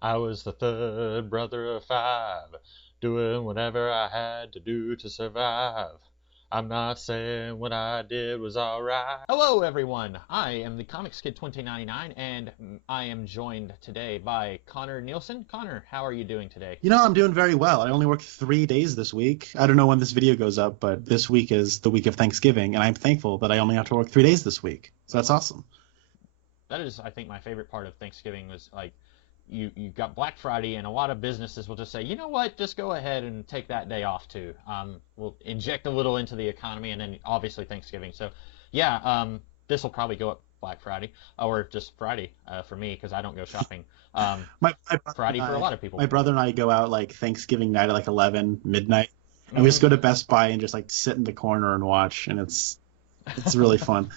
I was the third brother of five, doing whatever I had to do to survive. I'm not saying what I did was alright. Hello, everyone. I am the Comics Kid 2099, and I am joined today by Connor Nielsen. Connor, how are you doing today? I'm doing very well. I only worked 3 days this week. I don't know when this video goes up, but this week is the week of Thanksgiving, and I'm thankful that I only have to work 3 days this week. So that's awesome. That is, I think, my favorite part of Thanksgiving was like you got Black Friday, and a lot of businesses will just say, you know what, just go ahead and take that day off too. We'll inject a little into the economy, and then obviously Thanksgiving. So, yeah, this will probably go up Black Friday or just Friday for me because I don't go shopping. My brother Friday and for a I, lot of people. my brother and I go out like Thanksgiving night at like 11 midnight, and we just go to Best Buy and just like sit in the corner and watch, and it's really fun.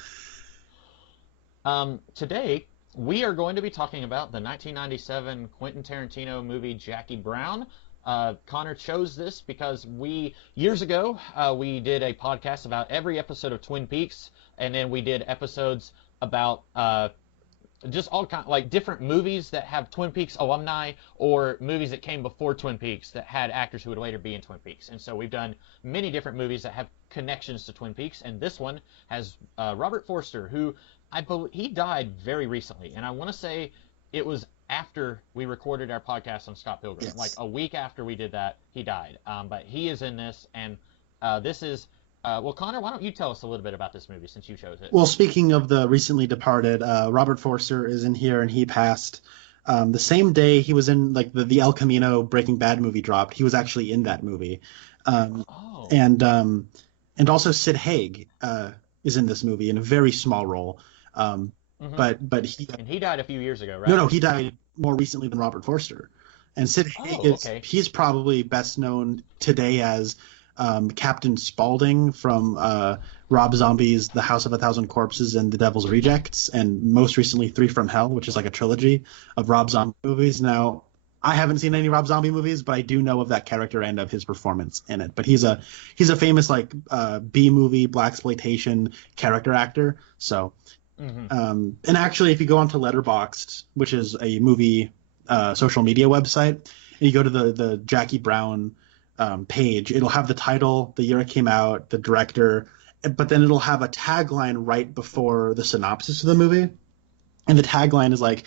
Today, we are going to be talking about the 1997 Quentin Tarantino movie Jackie Brown. Connor chose this because years ago, we did a podcast about every episode of Twin Peaks, and then we did episodes about just all kind like different movies that have Twin Peaks alumni or movies that came before Twin Peaks that had actors who would later be in Twin Peaks. And so we've done many different movies that have connections to Twin Peaks, and this one has Robert Forster, who I believe he died very recently, and I want to say it was after we recorded our podcast on Scott Pilgrim, Yes. like a week after we did that, he died. But he is in this, and this is well, Connor, why don't you tell us a little bit about this movie since you chose it? Well, speaking of the recently departed, Robert Forster is in here, and he passed the same day he was in like the El Camino Breaking Bad movie dropped. He was actually in that movie, um, Oh. and also Sid Haig is in this movie in a very small role. But he And he died a few years ago, right? no, he died more recently than Robert Forster. And Sid Haig is okay. he's probably best known today as Captain Spaulding from Rob Zombie's The House of a Thousand Corpses and The Devil's Rejects, and most recently Three from Hell, which is like a trilogy of Rob Zombie movies. Now, I haven't seen any Rob Zombie movies, but I do know of that character and of his performance in it. But he's a famous like B movie blaxploitation character actor. So, and actually, if you go onto Letterboxd, which is a movie social media website, and you go to the Jackie Brown page, it'll have the title, the year it came out, the director, but then it'll have a tagline right before the synopsis of the movie. And the tagline is like,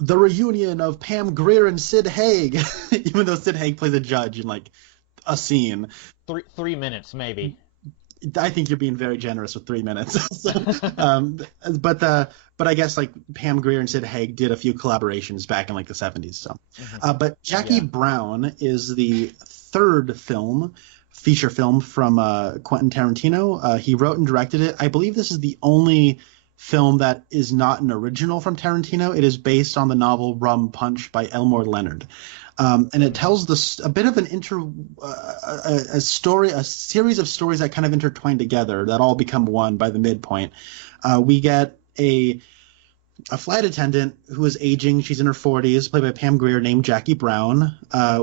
the reunion of Pam Grier and Sid Haig, even though Sid Haig plays a judge in like a scene. 3 minutes, maybe. I think you're being very generous with 3 minutes. But I guess like Pam Grier and Sid Haig did a few collaborations back in like the 70s. So, but Jackie Brown is the third feature film from Quentin Tarantino. He wrote and directed it. I believe this is the only film that is not an original from Tarantino. It is based on the novel Rum Punch by Elmore Leonard. And it tells a bit of an a series of stories that kind of intertwine together that all become one by the midpoint. We get a flight attendant who is aging. She's in her 40s, played by Pam Grier, named Jackie Brown.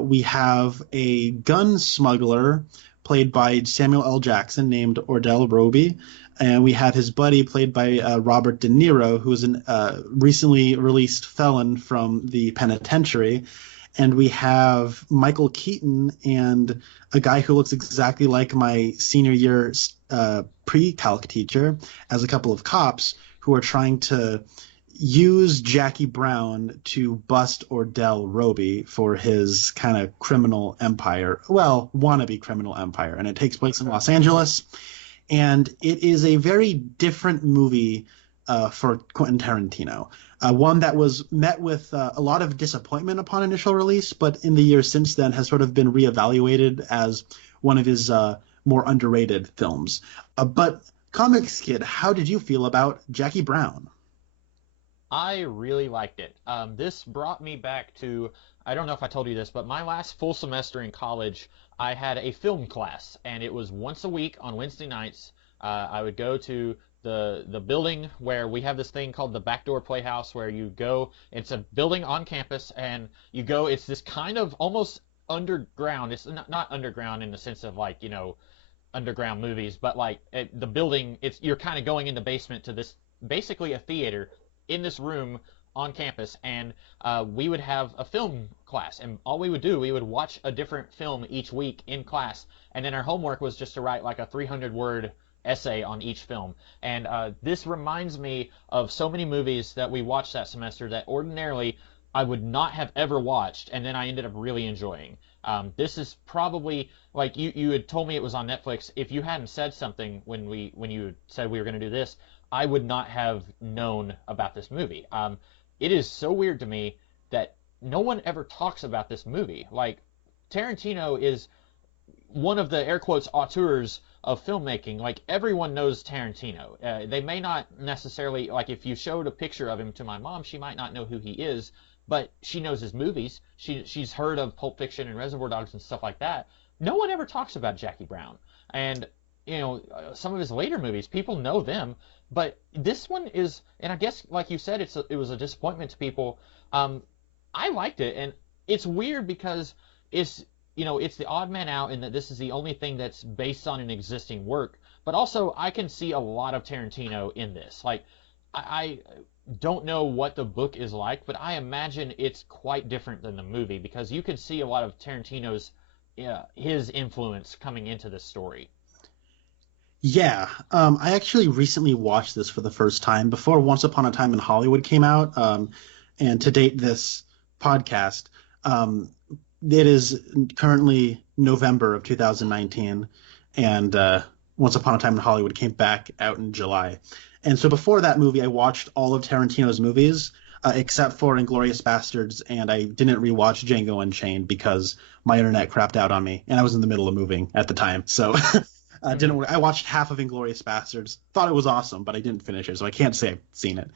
We have a gun smuggler played by Samuel L. Jackson named Ordell Roby. And we have his buddy played by Robert De Niro, who is a recently released felon from the penitentiary. And we have Michael Keaton and a guy who looks exactly like my senior year pre-calc teacher as a couple of cops who are trying to use Jackie Brown to bust Ordell Roby for his kind of criminal empire. Well, wannabe criminal empire. And it takes place in Los Angeles. And it is a very different movie for Quentin Tarantino. One that was met with a lot of disappointment upon initial release, but in the years since then has sort of been reevaluated as one of his more underrated films. But Comics Kid, how did you feel about Jackie Brown? I really liked it. This brought me back to, I don't know if I told you this, but my last full semester in college, I had a film class, and it was once a week on Wednesday nights. I would go to the building where we have this thing called the Backdoor Playhouse, where you go, it's a building on campus, and you go, it's this kind of almost underground. It's not underground in the sense of like, underground movies, but like the building, you're kind of going in the basement to this, basically a theater in this room on campus, and we would have a film class, and all we would do, we would watch a different film each week in class, and then our homework was just to write like a 300-word essay on each film. And this reminds me of so many movies that we watched that semester that ordinarily I would not have ever watched, and then I ended up really enjoying. This is probably, like, you had told me it was on Netflix. If you hadn't said something when you said we were going to do this, I would not have known about this movie. It is so weird to me that no one ever talks about this movie. Like, Tarantino is one of the air quotes auteurs of filmmaking. Like, everyone knows Tarantino. They may not necessarily, like, if you showed a picture of him to my mom, she might not know who he is, but she knows his movies. She's heard of Pulp Fiction and Reservoir Dogs and stuff like that. No one ever talks about Jackie Brown. And, you know, some of his later movies, people know them, but this one is, and I guess, like you said, it was a disappointment to people. I liked it, and it's weird because it's, you know, it's the odd man out in that this is the only thing that's based on an existing work, but also I can see a lot of Tarantino in this. Like, I don't know what the book is like, but I imagine it's quite different than the movie, because you can see a lot of Tarantino's his influence coming into this story. Yeah, I actually recently watched this for the first time before Once Upon a Time in Hollywood came out, and to date this podcast, it is currently November of 2019, and Once Upon a Time in Hollywood came back out in July. And so before that movie, I watched all of Tarantino's movies, except for Inglourious Basterds, and I didn't rewatch Django Unchained because my internet crapped out on me, and I was in the middle of moving at the time, so... I watched half of Inglourious Basterds, thought it was awesome, but I didn't finish it, so I can't say I've seen it.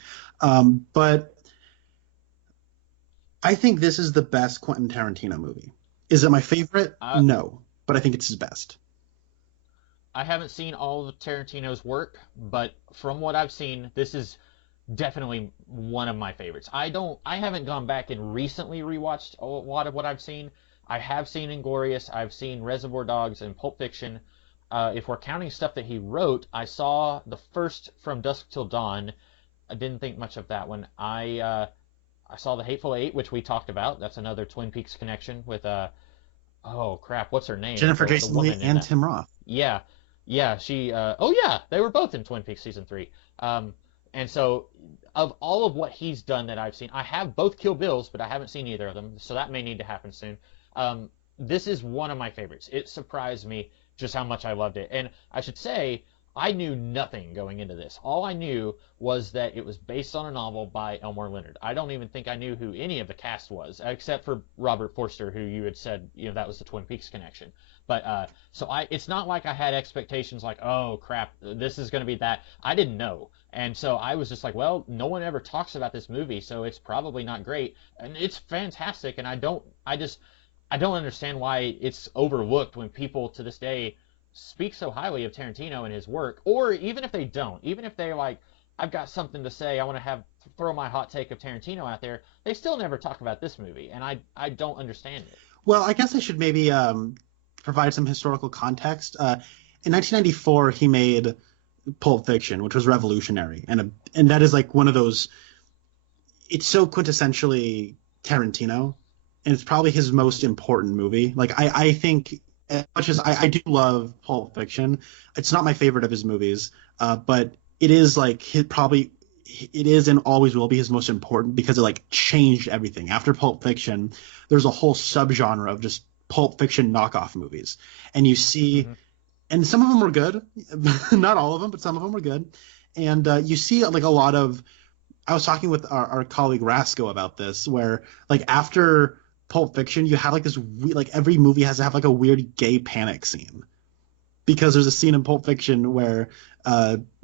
But I think this is the best Quentin Tarantino movie. Is it my favorite? No, but I think it's his best. I haven't seen all of Tarantino's work, but from what I've seen, this is definitely one of my favorites. I haven't gone back and recently rewatched a lot of what I've seen. I have seen Inglourious, I've seen Reservoir Dogs and Pulp Fiction. If we're counting stuff that he wrote, I saw the first From Dusk Till Dawn. I didn't think much of that one. I saw The Hateful Eight, which we talked about. That's another Twin Peaks connection with oh crap, what's her name? Jennifer Jason Leigh and Tim Roth. Yeah, she. Oh yeah, they were both in Twin Peaks season 3. And so, of all of what he's done that I've seen, I have both Kill Bills, but I haven't seen either of them. So that may need to happen soon. This is one of my favorites. It surprised me just how much I loved it. And I should say, I knew nothing going into this. All I knew was that it was based on a novel by Elmore Leonard. I don't even think I knew who any of the cast was, except for Robert Forster, who you had said, you know, that was the Twin Peaks connection. But so it's not like I had expectations like, oh crap, this is going to be that. I didn't know. And so I was just like, well, no one ever talks about this movie, so it's probably not great. And it's fantastic, and I don't understand why it's overlooked when people to this day speak so highly of Tarantino and his work, or even if they don't, even if they're like, I've got something to say, I want to throw my hot take of Tarantino out there, they still never talk about this movie, and I don't understand it. Well, I guess I should maybe provide some historical context. In 1994, he made Pulp Fiction, which was revolutionary, and that is like one of those. It's so quintessentially Tarantino, and it's probably his most important movie. Like I think, as much as I do love Pulp Fiction, it's not my favorite of his movies, but it is like it is and always will be his most important, because it like changed everything. After Pulp Fiction, there's a whole subgenre of just Pulp Fiction knockoff movies, and you see, and some of them were good, not all of them, but some of them were good, and you see like a lot of. I was talking with our colleague Rasco about this, where like after Pulp Fiction, you have like this like every movie has to have like a weird gay panic scene, because there's a scene in Pulp Fiction where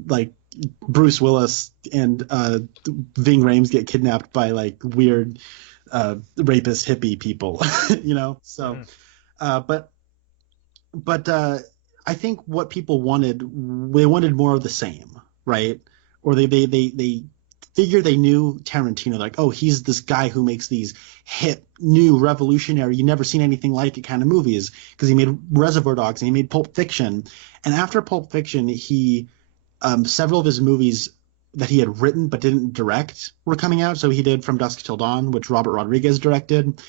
like Bruce Willis and Ving Rhames get kidnapped by like weird rapist hippie people, you know. So, but I think what people wanted, they wanted more of the same, right? Or they figure they knew Tarantino, like, oh, he's this guy who makes these hip, new, revolutionary, you never seen anything like it kind of movies, because he made Reservoir Dogs and he made Pulp Fiction. And after Pulp Fiction, he several of his movies that he had written but didn't direct were coming out. So he did From Dusk Till Dawn, which Robert Rodriguez directed.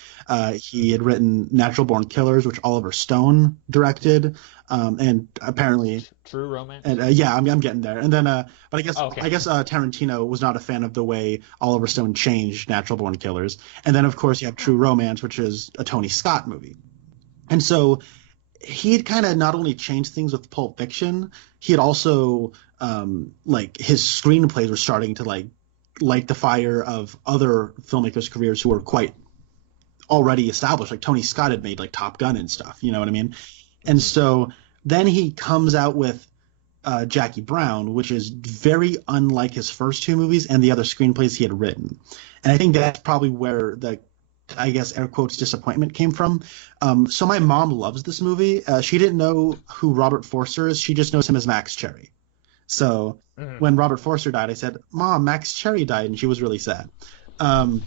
He had written Natural Born Killers, which Oliver Stone directed, and apparently True Romance. And yeah, I'm getting there. And then, but I guess okay. Tarantino was not a fan of the way Oliver Stone changed Natural Born Killers. And then, of course, you have True Romance, which is a Tony Scott movie. And so he'd kind of not only changed things with Pulp Fiction, he had also like his screenplays were starting to like light the fire of other filmmakers' careers who were quite already established. Like Tony Scott had made like Top Gun and stuff. You know what I mean? And so then he comes out with Jackie Brown, which is very unlike his first two movies and the other screenplays he had written. And I think that's probably where the, I guess, air quotes, disappointment came from. So my mom loves this movie. She didn't know who Robert Forster is. She just knows him as Max Cherry. So when Robert Forster died, I said, Mom, Max Cherry died, and she was really sad. But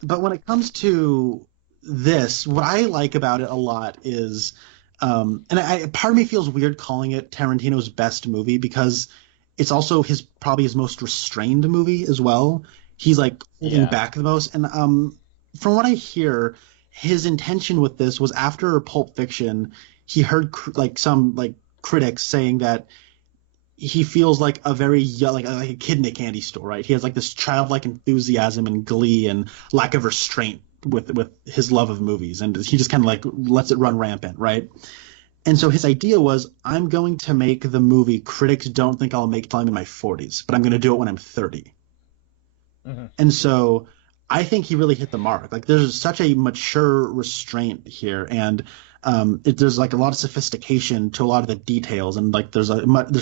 when it comes to this, what I like about it a lot is, and part of me feels weird calling it Tarantino's best movie because it's also probably his most restrained movie as well. He's like holding back the most. And from what I hear, his intention with this was after Pulp Fiction, he heard some critics saying that he feels like a very young, like a kid in a candy store, right? He has like this childlike enthusiasm and glee and lack of restraint with his love of movies, and he just kind of like lets it run rampant, right? And so his idea was, I'm going to make the movie critics don't think I'll make till I'm in my 40s, but I'm going to do it when I'm 30. And so I think he really hit the mark. Like there's such a mature restraint here, and there's like a lot of sophistication to a lot of the details, and like there's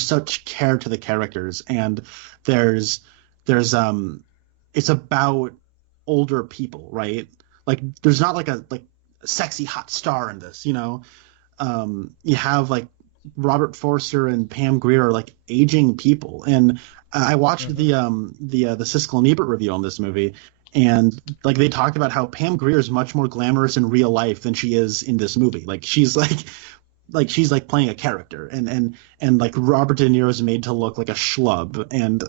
such care to the characters, and there's it's about older people, right? Like there's not like a sexy hot star in this, you know. You have like Robert Forster and Pam Grier are like aging people, and I watched the Siskel and Ebert review on this movie, and like they talked about how Pam Grier is much more glamorous in real life than she is in this movie. Like she's she's playing a character, and like Robert De Niro is made to look like a schlub, and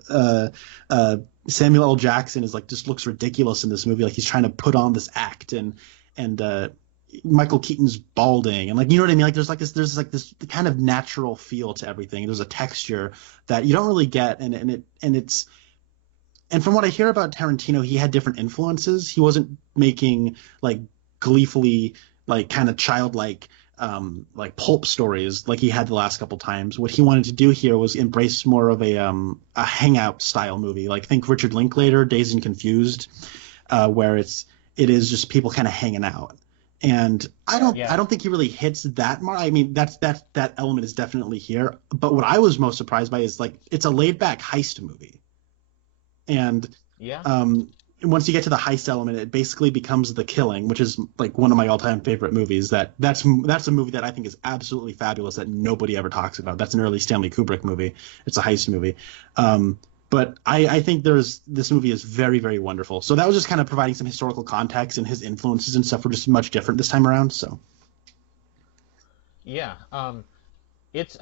Samuel L. Jackson is like just looks ridiculous in this movie, like he's trying to put on this act, and Michael Keaton's balding, and like you know what I mean, like there's this kind of natural feel to everything. There's a texture that you don't really get, and from what I hear about Tarantino, he had different influences. He wasn't making like gleefully like kind of childlike like pulp stories like he had the last couple times. What he wanted to do here was embrace more of a hangout style movie. Like think Richard Linklater, Dazed and Confused, where it is just people kind of hanging out. And I don't think he really hits that mark. I mean, that element is definitely here. But what I was most surprised by is like it's a laid back heist movie. And once you get to the heist element, it basically becomes The Killing, which is like one of my all-time favorite movies. That's a movie that I think is absolutely fabulous that nobody ever talks about. That's an early Stanley Kubrick movie. It's a heist movie. But I think this movie is very, very wonderful. So that was just kind of providing some historical context, and his influences and stuff were just much different this time around. So yeah, it's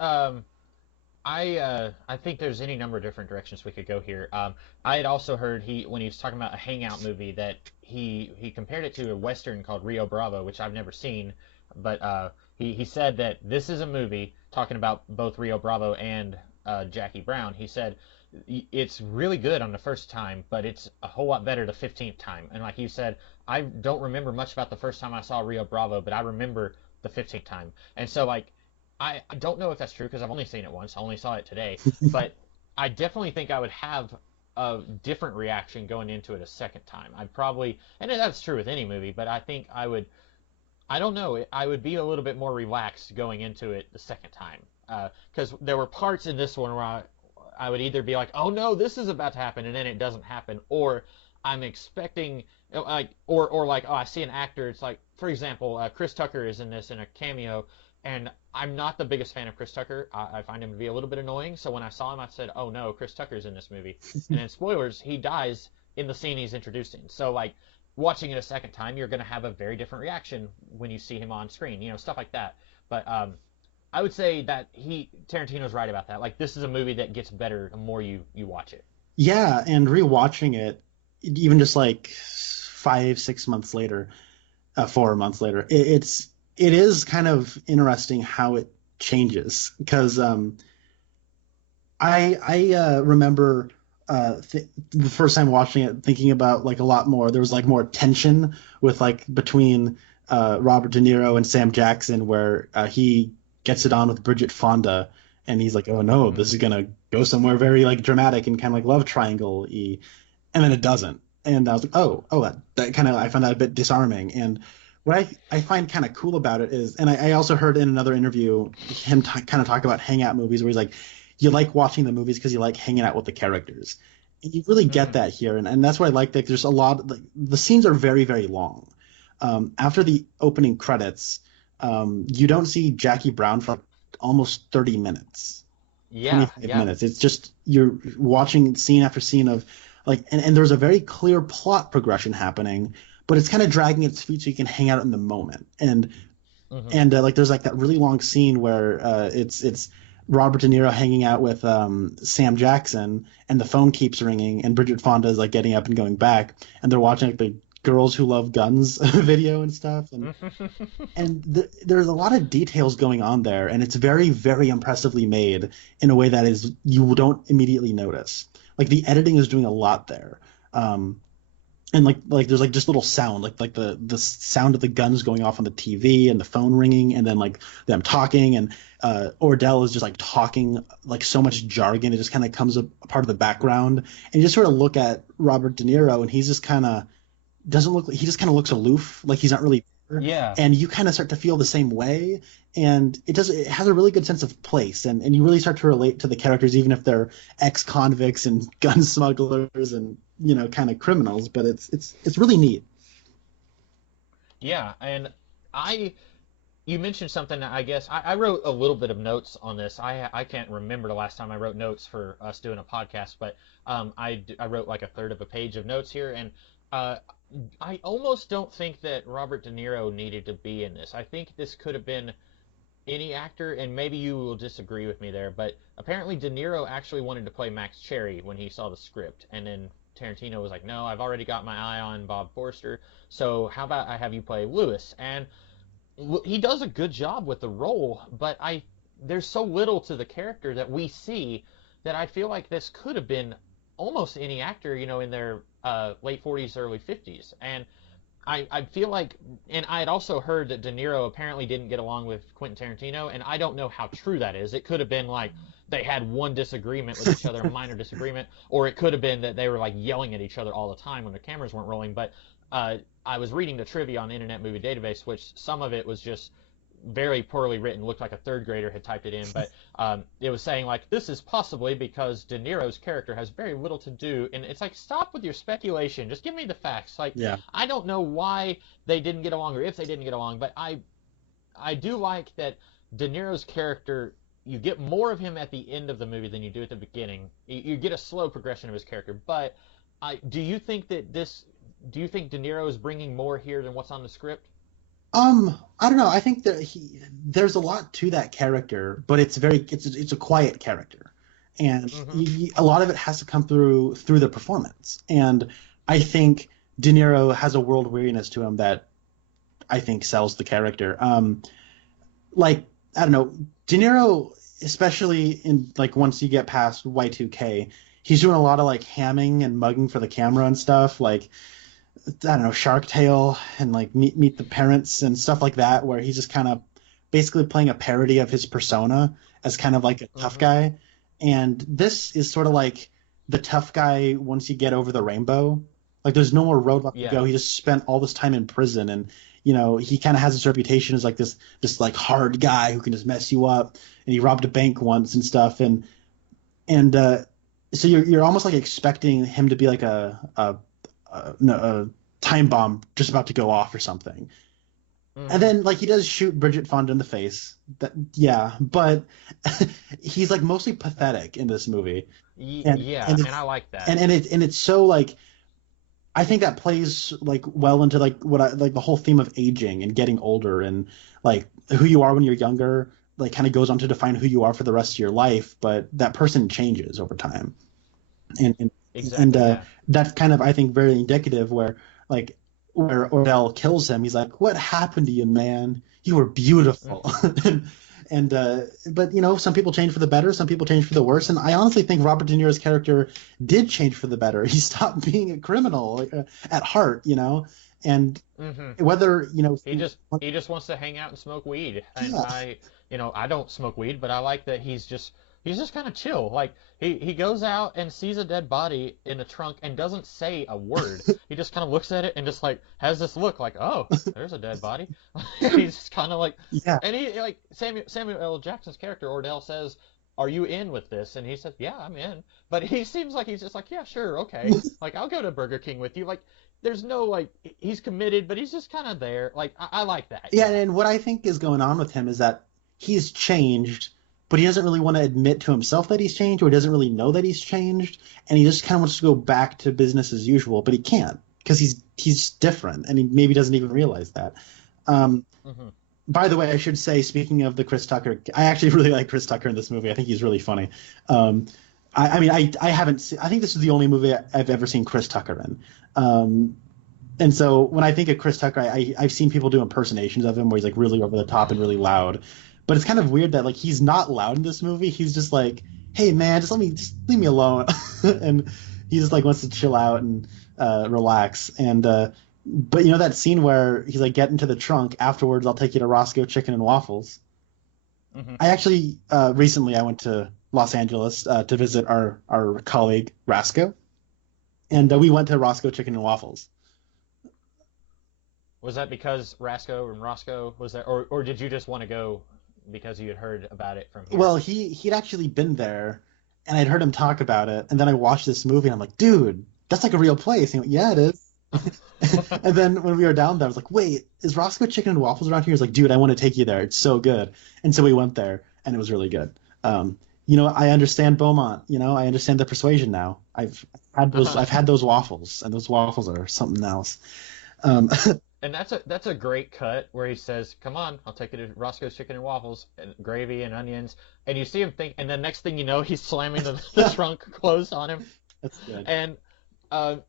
I think there's any number of different directions we could go here. I had also heard when he was talking about a hangout movie that he compared it to a Western called Rio Bravo, which I've never seen, but he said that this is a movie talking about both Rio Bravo and Jackie Brown. He said it's really good on the first time, but it's a whole lot better the 15th time. And like you said, I don't remember much about the first time I saw Rio Bravo, but I remember the 15th time. And so like I don't know if that's true because I've only seen it once. I only saw it today, but I definitely think I would have a different reaction going into it a second time. I'd probably, and that's true with any movie, but I think I don't know, I would be a little bit more relaxed going into it the second time. Because there were parts in this one where I would either be like, oh no, this is about to happen, and then it doesn't happen, or I'm expecting, like, or like, oh, I see an actor, it's like, for example, Chris Tucker is in this in a cameo, and I'm not the biggest fan of Chris Tucker. I find him to be a little bit annoying, so when I saw him, I said, oh no, Chris Tucker's in this movie. And then spoilers, he dies in the scene he's introduced in. So, like, watching it a second time, you're going to have a very different reaction when you see him on screen, you know, stuff like that. But I would say that Tarantino's right about that. Like, this is a movie that gets better the more you watch it. Yeah, and rewatching it, even just like 5, 6 months later, 4 months later, it is kind of interesting how it changes because I remember the first time watching it thinking about like a lot more. There was like more tension with like between Robert De Niro and Sam Jackson, where he gets it on with Bridget Fonda, and he's like, "Oh no, this is gonna go somewhere very like dramatic and kind of like love triangle-y," and then it doesn't. And I was like, that kind of I found that a bit disarming. And what I find kind of cool about it is, and I also heard in another interview him kind of talk about hangout movies where he's like, you like watching the movies because you like hanging out with the characters. And you really get that here, and that's what I like. That there's a lot. The scenes are very, very long. After the opening credits, you don't see Jackie Brown for almost 30 minutes. Yeah, 25 minutes. It's just you're watching scene after scene of like, and there's a very clear plot progression happening, but it's kind of dragging its feet so you can hang out in the moment. And like there's like that really long scene where it's Robert De Niro hanging out with Sam Jackson, and the phone keeps ringing, and Bridget Fonda is like getting up and going back, and they're watching like the Girls Who Love Guns video and stuff, and there's a lot of details going on there, and it's very, very impressively made in a way that is you don't immediately notice. Like the editing is doing a lot there. And like there's like just little sound like the sound of the guns going off on the TV and the phone ringing, and then like them talking, and Ordell is just like talking like so much jargon, it just kind of comes a part of the background, and you just sort of look at Robert De Niro and he's just kind of he just kind of looks aloof, like he's not really there. Yeah. And you kind of start to feel the same way, and it has a really good sense of place, and you really start to relate to the characters even if they're ex-convicts and gun smugglers and kind of criminals, but it's really neat. Yeah, and you mentioned something that I guess I wrote a little bit of notes on this. I can't remember the last time I wrote notes for us doing a podcast, but I wrote like a third of a page of notes here, and I almost don't think that Robert De Niro needed to be in this. I think this could have been any actor, and maybe you will disagree with me there, but apparently De Niro actually wanted to play Max Cherry when he saw the script, and then Tarantino was like, no, I've already got my eye on Bob Forster, so how about I have you play Lewis? And he does a good job with the role, but there's so little to the character that we see that I feel like this could have been almost any actor, in their late 40s, early 50s. And I feel like, and I had also heard that De Niro apparently didn't get along with Quentin Tarantino, and I don't know how true that is. It could have been like they had one disagreement with each other, a minor disagreement, or it could have been that they were like yelling at each other all the time when the cameras weren't rolling. But I was reading the trivia on Internet Movie Database, which some of it was just very poorly written, looked like a third grader had typed it in, but it was saying like, this is possibly because De Niro's character has very little to do, and it's like, stop with your speculation, just give me the facts. Like, yeah. I don't know why they didn't get along or if they didn't get along, but I do like that De Niro's character, you get more of him at the end of the movie than you do at the beginning. You get a slow progression of his character, but do you think De Niro is bringing more here than what's on the script? I don't know. I think that there's a lot to that character, but it's a quiet character, and a lot of it has to come through the performance. And I think De Niro has a world weariness to him that I think sells the character. Like, I don't know, De Niro, especially in like once you get past Y2K, he's doing a lot of like hamming and mugging for the camera and stuff, like, I don't know, Shark Tale and like Meet the Parents and stuff like that, where he's just kind of basically playing a parody of his persona as kind of like a tough guy. And this is sort of like the tough guy once you get over the rainbow. Like, there's no more road left to go. He just spent all this time in prison, and he kind of has this reputation as like this like hard guy who can just mess you up. And he robbed a bank once and stuff, and so you're almost like expecting him to be like a time bomb just about to go off or something. And then like he does shoot Bridget Fonda in the face. But he's like mostly pathetic in this movie. And I like that. And it's so like, I think that plays like well into like what I like the whole theme of aging and getting older and like who you are when you're younger like kind of goes on to define who you are for the rest of your life, but that person changes over time. And Exactly. Yeah. that's kind of, I think, very indicative where like where Ordell kills him. He's like, "What happened to you, man? You were beautiful." and but some people change for the better, some people change for the worse, and I honestly think Robert De Niro's character did change for the better. He stopped being a criminal at heart, and whether he just wants to hang out and smoke weed, and yeah. I don't smoke weed, but I like that he's just kind of chill. Like he goes out and sees a dead body in a trunk and doesn't say a word. He just kind of looks at it and just like has this look like, oh, there's a dead body. He's just kind of like, Yeah. and he like Samuel L. Jackson's character Ordell says, "Are you in with this?" And he says, "Yeah, I'm in." But he seems like he's just like, "Yeah, sure, okay. Like I'll go to Burger King with you." Like there's no like he's committed, but he's just kind of there. Like I like that. Yeah, and what I think is going on with him is that he's changed, but he doesn't really want to admit to himself that he's changed, or he doesn't really know that he's changed, and he just kind of wants to go back to business as usual, but he can't because he's different, and he maybe doesn't even realize that. By the way, I should say, speaking of the Chris Tucker, I actually really like Chris Tucker in this movie. I think he's really funny. I mean, I haven't seen, I think this is the only movie I've ever seen Chris Tucker in. And so when I think of Chris Tucker, I've seen people do impersonations of him where he's like really over the top and really loud. But it's kind of weird that like he's not loud in this movie. He's just like, "Hey man, just leave me alone," and he just like wants to chill out and relax. And but that scene where he's like, "Get into the trunk. Afterwards, I'll take you to Roscoe Chicken and Waffles." I actually recently I went to Los Angeles to visit our colleague Roscoe, and we went to Roscoe Chicken and Waffles. Was that because Roscoe was there, or did you just want to go because you had heard about it from here? Well, he'd actually been there, and I'd heard him talk about it, and then I watched this movie, and I'm like, "Dude, that's like a real place." He went, "Yeah, it is." And then when we were down there, I was like, "Wait, is Roscoe Chicken and Waffles around here?" He was like, "Dude, I want to take you there. It's so good." And so we went there, and it was really good. I understand Beaumont. I understand the persuasion now. I've had those waffles, and those waffles are something else. And that's a great cut where he says, "Come on, I'll take you to Roscoe's Chicken and Waffles, and gravy and onions." And you see him think, and the next thing you know, he's slamming the trunk closed on him. That's good. And I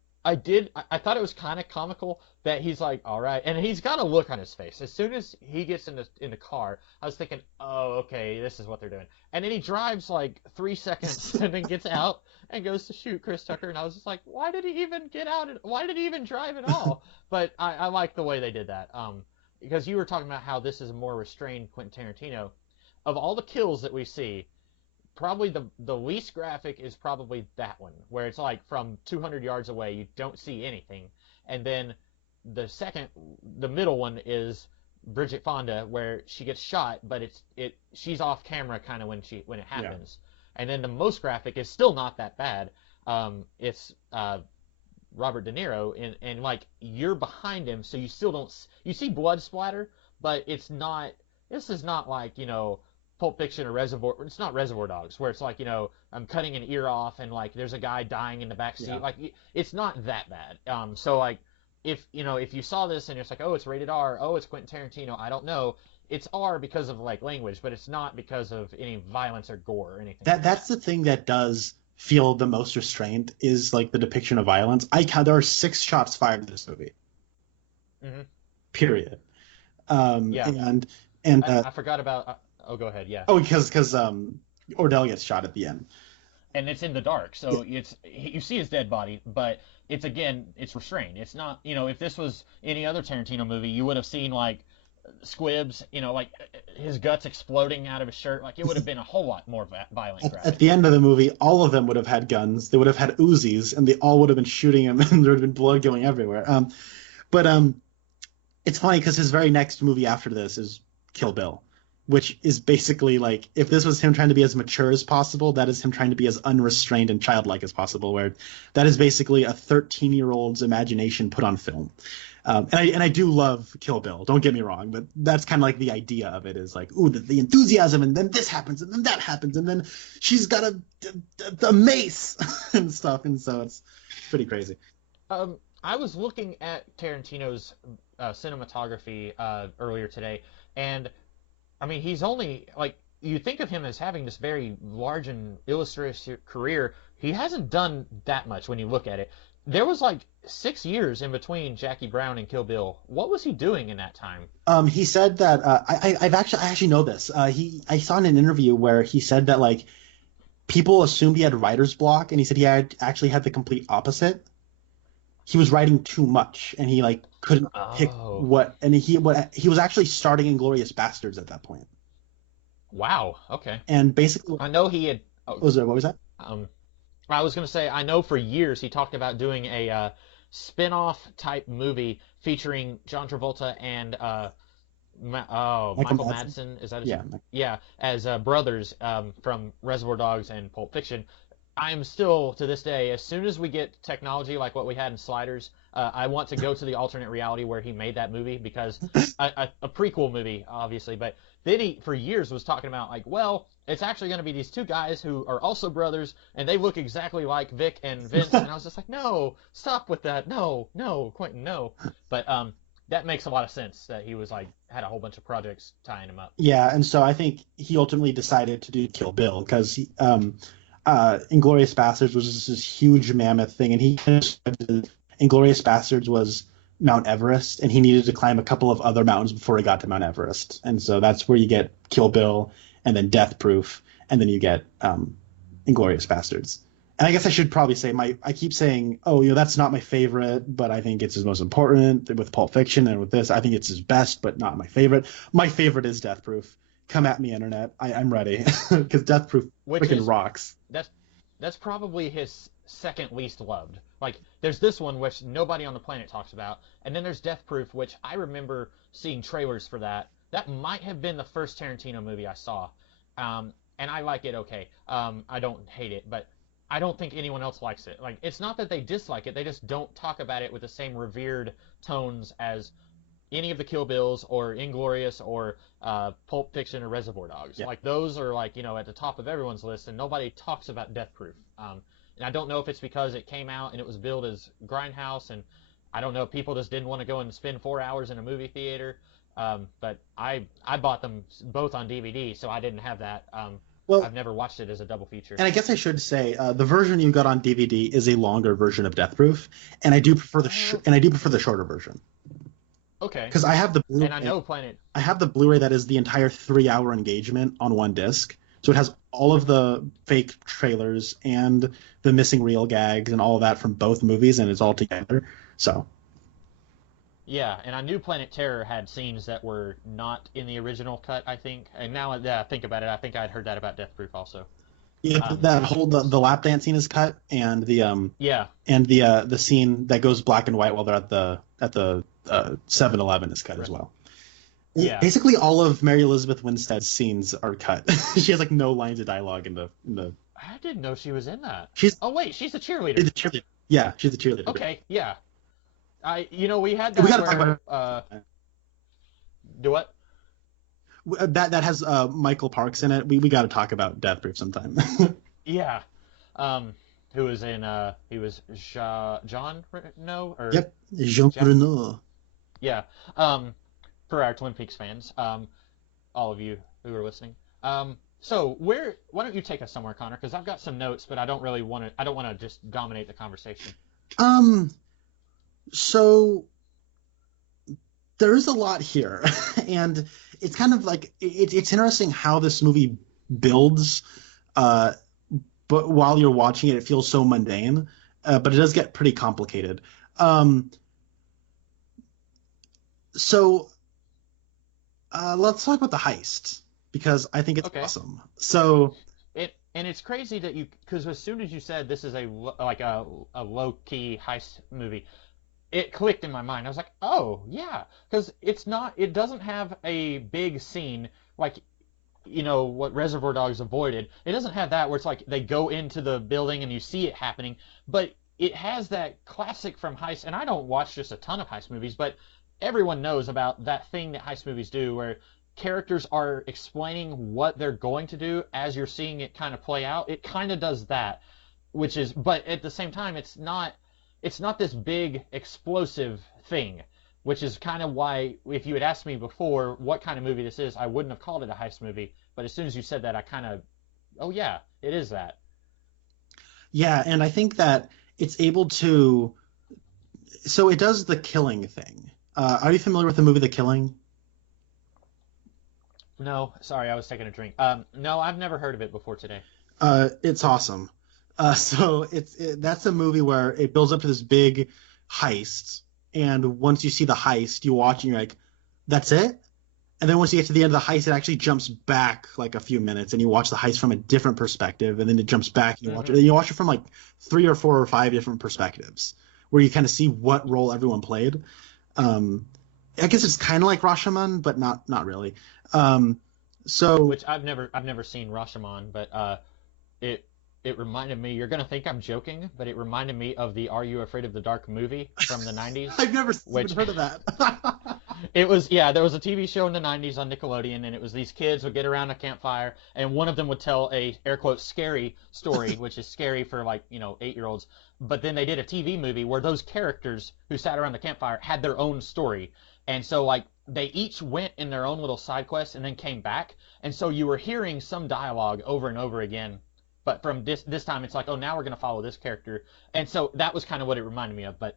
thought it was kind of comical that he's like, "All right," and he's got a look on his face. As soon as he gets in the car, I was thinking, "Oh, okay, this is what they're doing." And then he drives like 3 seconds and then gets out and goes to shoot Chris Tucker, and I was just like, "Why did he even get out? Why did he even drive at all?" But I like the way they did that. Because you were talking about how this is a more restrained Quentin Tarantino. Of all the kills that we see, probably the least graphic is probably that one, where it's like from 200 yards away, you don't see anything. And then the middle one is Bridget Fonda, where she gets shot, but she's off camera kind of when it happens. Yeah. And then the most graphic is still not that bad. It's Robert De Niro, and like you're behind him, so you still don't you see blood splatter, but this is not like Pulp Fiction or it's not Reservoir Dogs, where it's like I'm cutting an ear off and like there's a guy dying in the back seat. Yeah. Like it's not that bad. So like if you saw this and it's like, oh, it's rated R, oh, it's Quentin Tarantino, I don't know. It's R because of like language, but it's not because of any violence or gore or anything. That's the thing that does feel the most restrained is like the depiction of violence. There are 6 shots fired in this movie. Period. Yeah. And I forgot about. Oh, go ahead. Yeah. Oh, because Ordell gets shot at the end. And it's in the dark, so you see his dead body, but it's restrained. It's not, if this was any other Tarantino movie, you would have seen like squibs, like his guts exploding out of his shirt. Like it would have been a whole lot more violent. At the end of the movie, all of them would have had guns. They would have had Uzis, and they all would have been shooting him, and there would have been blood going everywhere. But it's funny because his very next movie after this is Kill Bill, which is basically like, if this was him trying to be as mature as possible, that is him trying to be as unrestrained and childlike as possible, where that is basically a 13-year-old's imagination put on film. And I do love Kill Bill, don't get me wrong, but that's kind of like the idea of it is like, ooh, the enthusiasm, and then this happens, and then that happens, and then she's got a mace and stuff, and so it's pretty crazy. I was looking at Tarantino's cinematography earlier today, and I mean, he's only like you think of him as having this very large and illustrious career. He hasn't done that much when you look at it. There was like 6 years in between Jackie Brown and Kill Bill. What was he doing in that time? He said that I actually know this. I saw in an interview where he said that like people assumed he had writer's block, and he said he had actually had the complete opposite. He was writing too much, and he like couldn't pick what. And he was actually starting Inglourious Basterds at that point. Wow. Okay. And basically, I know he had. What was that? I was going to say, I know for years he talked about doing a spin-off type movie featuring John Travolta and Michael Madsen. Is that his name? Yeah, as brothers from Reservoir Dogs and Pulp Fiction. I'm still, to this day, as soon as we get technology like what we had in Sliders, I want to go to the alternate reality where he made that movie, because a prequel movie, obviously, but then he, for years, was talking about, like, well, it's actually going to be these two guys who are also brothers, and they look exactly like Vic and Vince, and I was just like, no, stop with that, no, Quentin, no. But that makes a lot of sense, that he was, like, had a whole bunch of projects tying him up. Yeah, and so I think he ultimately decided to do Kill Bill, because Inglourious Basterds was just this huge mammoth thing, and he Inglourious Basterds was Mount Everest, and he needed to climb a couple of other mountains before he got to Mount Everest, and so that's where you get Kill Bill, and then Death Proof, and then you get Inglourious Basterds. And I guess I should probably say I keep saying, that's not my favorite, but I think it's his most important with Pulp Fiction, and with this, I think it's his best, but not my favorite. My favorite is Death Proof. Come at me, internet. I'm ready, because Death Proof freaking rocks. That's probably his second least loved. Like, there's this one which nobody on the planet talks about, and then there's Death Proof, which I remember seeing trailers for that. That might have been the first Tarantino movie I saw, and I like it okay. I don't hate it, but I don't think anyone else likes it. Like, it's not that they dislike it, they just don't talk about it with the same revered tones as any of the Kill Bills or Inglourious or Pulp Fiction or Reservoir Dogs. Yeah. Like, those are, like, at the top of everyone's list, and nobody talks about Death Proof. And I don't know if it's because it came out and it was billed as Grindhouse, and I don't know if people just didn't want to go and spend 4 hours in a movie theater. But I bought them both on DVD, so I didn't have that. Well, I've never watched it as a double feature. And I guess I should say the version you got on DVD is a longer version of Death Proof, and I do prefer the shorter version. Okay. Because I have the Blu-ray. And I know Planet. I have the Blu-ray that is the entire 3-hour engagement on one disc. So it has all of the fake trailers and the missing reel gags and all of that from both movies, and it's all together. So. Yeah, and I knew Planet Terror had scenes that were not in the original cut, I think. And now that I think about it, I think I'd heard that about Death Proof also. Yeah, that whole the lap dance scene is cut, and the scene that goes black and white while they're at the 7-Eleven is cut as well. Yeah. Basically, all of Mary Elizabeth Winstead's scenes are cut. She has like no lines of dialogue in the. I didn't know she was in that. She's a cheerleader. She's a cheerleader. Yeah, she's a cheerleader. Okay, yeah. We had that. We gotta talk about. Do what? That has Michael Parks in it. We got to talk about Death Proof sometime. Yeah. Who was in? He was Jean Reno or. Yep, Jean Reno. Yeah. For our Twin Peaks fans, all of you who are listening. So why don't you take us somewhere, Connor? Because I've got some notes, but I don't want to just dominate the conversation. So there is a lot here, and it's kind of like it's interesting how this movie builds, but while you're watching it, it feels so mundane, but it does get pretty complicated. So let's talk about the heist, because I think it's awesome. So it's crazy that because as soon as you said this is a low key heist movie, it clicked in my mind. I was like, oh yeah, because it doesn't have a big scene like what Reservoir Dogs avoided. It doesn't have that where it's like they go into the building and you see it happening, but it has that classic from heist. And I don't watch just a ton of heist movies, but everyone knows about that thing that heist movies do where characters are explaining what they're going to do as you're seeing it kind of play out. It kind of does that, but at the same time, it's not this big explosive thing. which is kind of why, if you had asked me before what kind of movie this is, I wouldn't have called it a heist movie. But as soon as you said that, I kind of, oh yeah, it is that. Yeah, and I think that it's able to. So it does the killing thing. Are you familiar with the movie The Killing? No, sorry, I was taking a drink. No, I've never heard of it before today. It's awesome. So that's a movie where it builds up to this big heist, and once you see the heist, you watch and you're like, "That's it." And then once you get to the end of the heist, it actually jumps back like a few minutes, and you watch the heist from a different perspective, and then it jumps back, and you watch it, and you watch it from like 3 or 4 or 5 different perspectives, where you kind of see what role everyone played. I guess it's kind of like Rashomon, but not really. So Which I've never seen Rashomon, but it it reminded me. You're gonna think I'm joking, but it reminded me of the Are You Afraid of the Dark movie from the '90s. I've never which even heard of that. It was, yeah, there was a TV show in the '90s on Nickelodeon, and it was these kids would get around a campfire, and one of them would tell a air quotes scary story, which is scary for like 8-year-olds. But then they did a TV movie where those characters who sat around the campfire had their own story, and so like they each went in their own little side quest and then came back, and so you were hearing some dialogue over and over again. But from this time, it's like, oh, now we're gonna follow this character, and so that was kind of what it reminded me of. But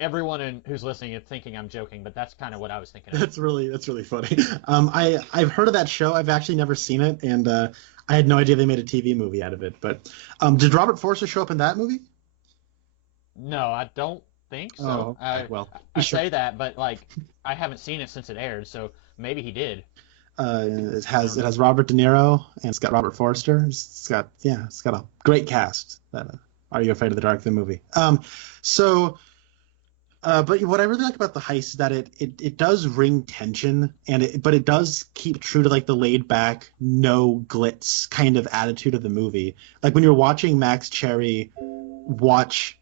everyone who's listening is thinking I'm joking, but that's kind of what I was thinking of. That's really funny. I've heard of that show. I've actually never seen it, and I had no idea they made a TV movie out of it. But did Robert Forster show up in that movie? No, I don't think Oh, so. okay. Well, I sure. say that, but like I haven't seen it since it aired, so maybe he did. It has Robert De Niro and it's got Robert Forster. It's got a great cast. That Are You Afraid of the Dark, the movie. But what I really like about the heist is that it does ring tension, but it does keep true to like the laid back, no glitz kind of attitude of the movie. Like when you're watching Max Cherry watch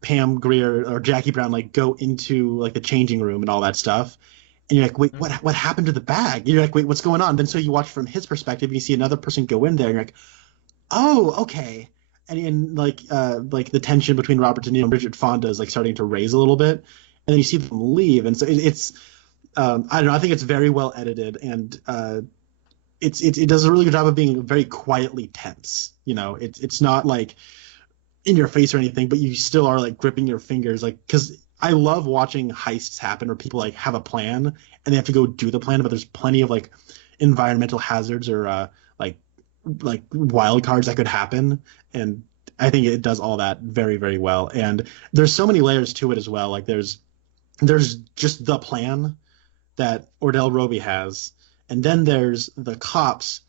Pam Grier or Jackie Brown like go into like the changing room and all that stuff, and you're like, wait, what happened to the bag? You're like, wait, what's going on? Then so you watch from his perspective, and you see another person go in there, and you're like, oh, okay. And like the tension between Robert De Niro and Bridget Fonda is like starting to raise a little bit, and then you see them leave, and so it's I don't know. I think it's very well edited, and it does a really good job of being very quietly tense. It's not like in your face or anything, but you still are like gripping your fingers, like because I love watching heists happen where people like have a plan and they have to go do the plan, but there's plenty of like environmental hazards or like wild cards that could happen, and I think it does all that very, very well. And there's so many layers to it as well. Like there's just the plan that Ordell Roby has, and then there's the cops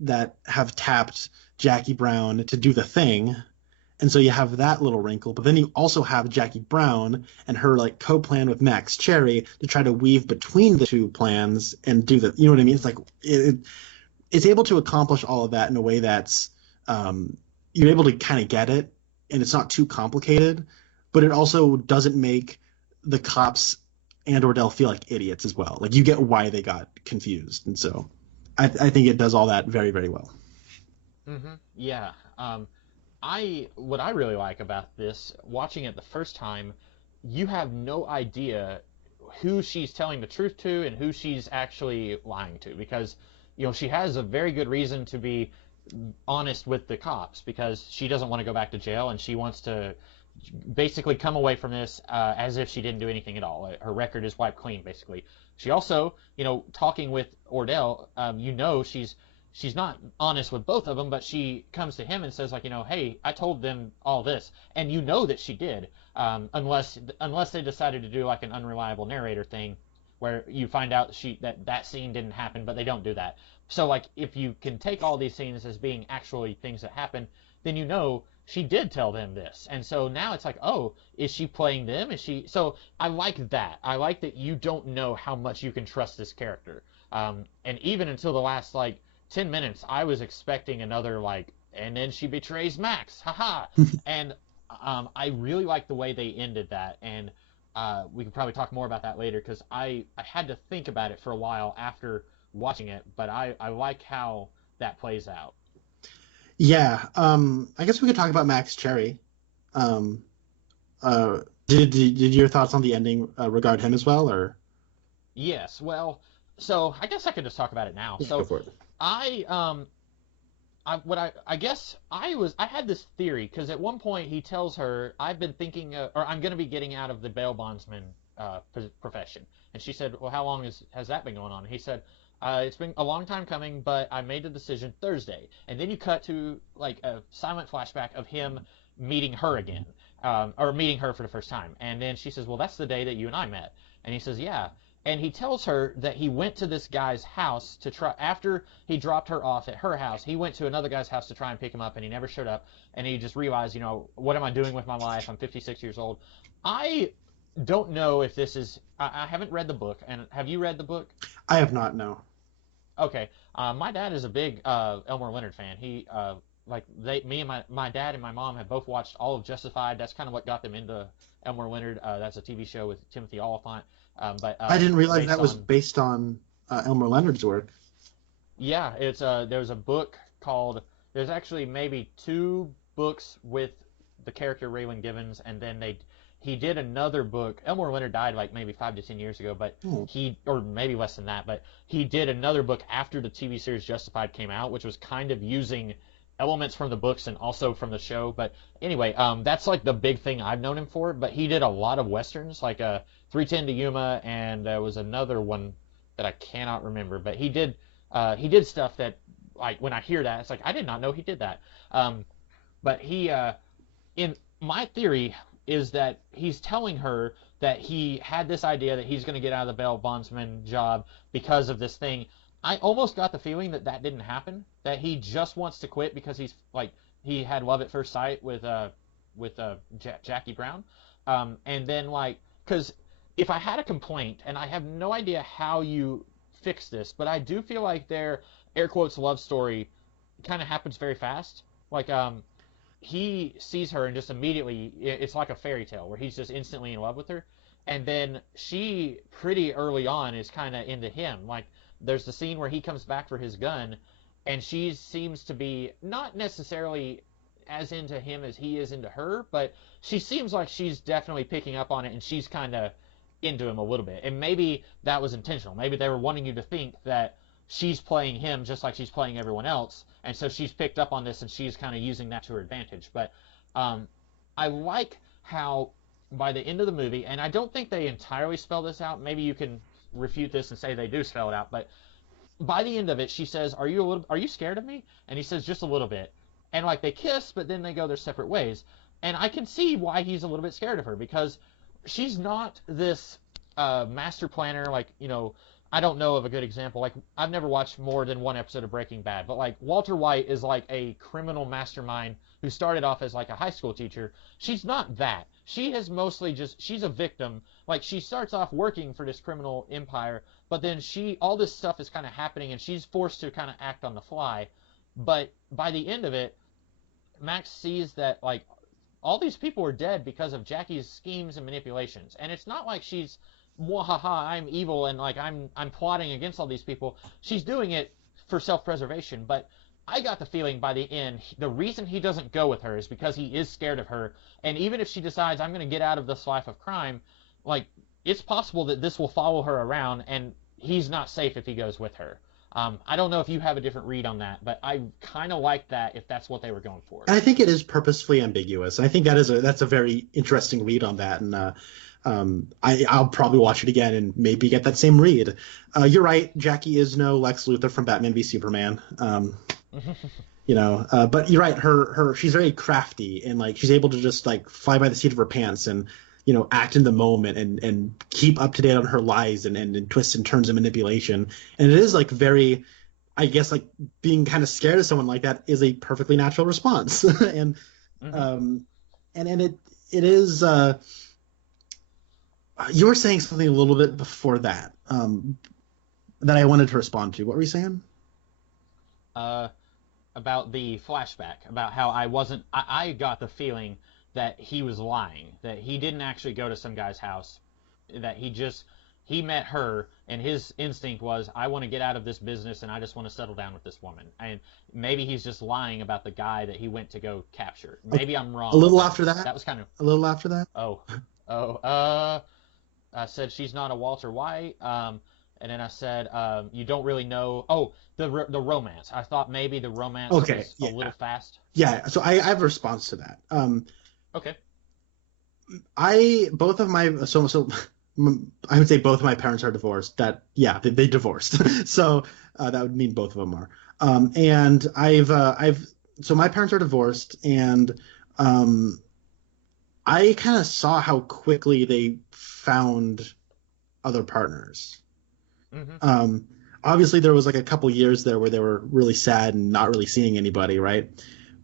that have tapped Jackie Brown to do the thing, and so you have that little wrinkle. But then you also have Jackie Brown and her like co-plan with Max Cherry to try to weave between the two plans and do the, you know what I mean? It's like it's able to accomplish all of that in a way that's you're able to kind of get it, and it's not too complicated, but it also doesn't make the cops and Ordell feel like idiots as well. Like you get why they got confused, and so I think it does all that very, very well. Mm-hmm. Yeah. What I really like about this, watching it the first time, you have no idea who she's telling the truth to and who she's actually lying to, because she has a very good reason to be honest with the cops because she doesn't want to go back to jail and she wants to basically come away from this as if she didn't do anything at all. Her record is wiped clean, basically. She also, talking with Ordell, she's not honest with both of them, but she comes to him and says like, hey, I told them all this, and that she did, unless they decided to do like an unreliable narrator thing where you find out that scene didn't happen, but they don't do that. So like if you can take all these scenes as being actually things that happen, then she did tell them this. And so now it's like, oh, is she playing them? So I like that. I like that you don't know how much you can trust this character. And even until the last like 10 minutes, I was expecting another like, and then she betrays Max, haha. And I really like the way they ended that, and we could probably talk more about that later because I had to think about it for a while after watching it, but I like how that plays out. Yeah, I guess we could talk about Max Cherry. Did your thoughts on the ending regard him as well, or? Yes, well, so I guess I could just talk about it now. Yeah, go So for it. I I guess I had this theory because at one point he tells her I've been thinking or I'm going to be getting out of the bail bondsman profession, and she said, well, how long has that been going on? He said, it's been a long time coming, but I made the decision Thursday. And then you cut to like a silent flashback of him meeting her again, or meeting her for the first time, and then she says, well, that's the day that you and I met, and he says, yeah. And he tells her that he went to this guy's house to try after he dropped her off at her house. He went to another guy's house to try and pick him up, and he never showed up. And he just realized, what am I doing with my life? I'm 56 years old. I don't know if this is. I haven't read the book, and have you read the book? I have not, no. Okay. My dad is a big Elmore Leonard fan. He me and my dad and my mom have both watched all of Justified. That's kind of what got them into Elmore Leonard. That's a TV show with Timothy Olyphant. I didn't realize that was on, based on Elmer Leonard's work. Yeah, it's there's a book called. There's actually maybe two books with the character Raylan Givens, and then he did another book. Elmore Leonard died like maybe 5 to 10 years ago, but or maybe less than that, but he did another book after the TV series Justified came out, which was kind of using elements from the books and also from the show. But anyway, that's like the big thing I've known him for. But he did a lot of westerns, like 3:10 to Yuma, and there was another one that I cannot remember. But he did stuff that, like, when I hear that, it's like I did not know he did that. But he in my theory is that he's telling her that he had this idea that he's going to get out of the bail bondsman job because of this thing. I almost got the feeling that that didn't happen, that he just wants to quit because he's like he had love at first sight with Jackie Brown, and then like because if I had a complaint, and I have no idea how you fix this, but I do feel like their air quotes love story kind of happens very fast. Like he sees her and just immediately it's like a fairy tale where he's just instantly in love with her, and then she pretty early on is kind of into him. Like there's the scene where he comes back for his gun, and she seems to be not necessarily as into him as he is into her, but she seems like she's definitely picking up on it, and she's kind of into him a little bit. And maybe that was intentional. Maybe they were wanting you to think that she's playing him just like she's playing everyone else, and so she's picked up on this and she's kind of using that to her advantage. But I like how by the end of the movie, and I don't think they entirely spell this out. Maybe you can refute this and say they do spell it out, but by the end of it, she says, are you scared of me? And he says, just a little bit. And like they kiss, but then they go their separate ways. And I can see why he's a little bit scared of her, because she's not this master planner. Like, I don't know of a good example. Like, I've never watched more than one episode of Breaking Bad, but like Walter White is like a criminal mastermind who started off as like a high school teacher. She's not that. She has mostly she's a victim. Like, she starts off working for this criminal empire, but then all this stuff is kind of happening and she's forced to kind of act on the fly. But by the end of it, Max sees that like all these people are dead because of Jackie's schemes and manipulations. And it's not like she's, wahaha, I'm evil and like I'm plotting against all these people. She's doing it for self-preservation. But I got the feeling by the end, the reason he doesn't go with her is because he is scared of her. And even if she decides, I'm going to get out of this life of crime, like, it's possible that this will follow her around and he's not safe if he goes with her. I don't know if you have a different read on that, but I kind of like that if that's what they were going for. And I think it is purposefully ambiguous. I think that's a very interesting read on that, and I'll probably watch it again and maybe get that same read. You're right, Jackie is no Lex Luthor from Batman v Superman. But you're right. She's very crafty, and like she's able to just like fly by the seat of her pants and act in the moment and keep up to date on her lies and twists and turns and manipulation. And it is like very, I guess, like being kind of scared of someone like that is a perfectly natural response. And it is. You were saying something a little bit before that that I wanted to respond to. What were you saying? About the flashback, about how I got the feeling that he was lying, that he didn't actually go to some guy's house, that he met her, and his instinct was, I want to get out of this business and I just want to settle down with this woman. And maybe he's just lying about the guy that he went to go capture. Maybe I'm wrong. A little after that? That was kind of... A little after that? Oh, Oh, I said she's not a Walter White. And then I said you don't really know. Oh, the romance. I thought maybe the romance was a little fast. Yeah. So I have a response to that. Okay. Both of my so I would say both of my parents are divorced. They divorced. So that would mean both of them are. And so my parents are divorced, and I kind of saw how quickly they found other partners. Mm-hmm. Obviously there was like a couple years there where they were really sad and not really seeing anybody, right?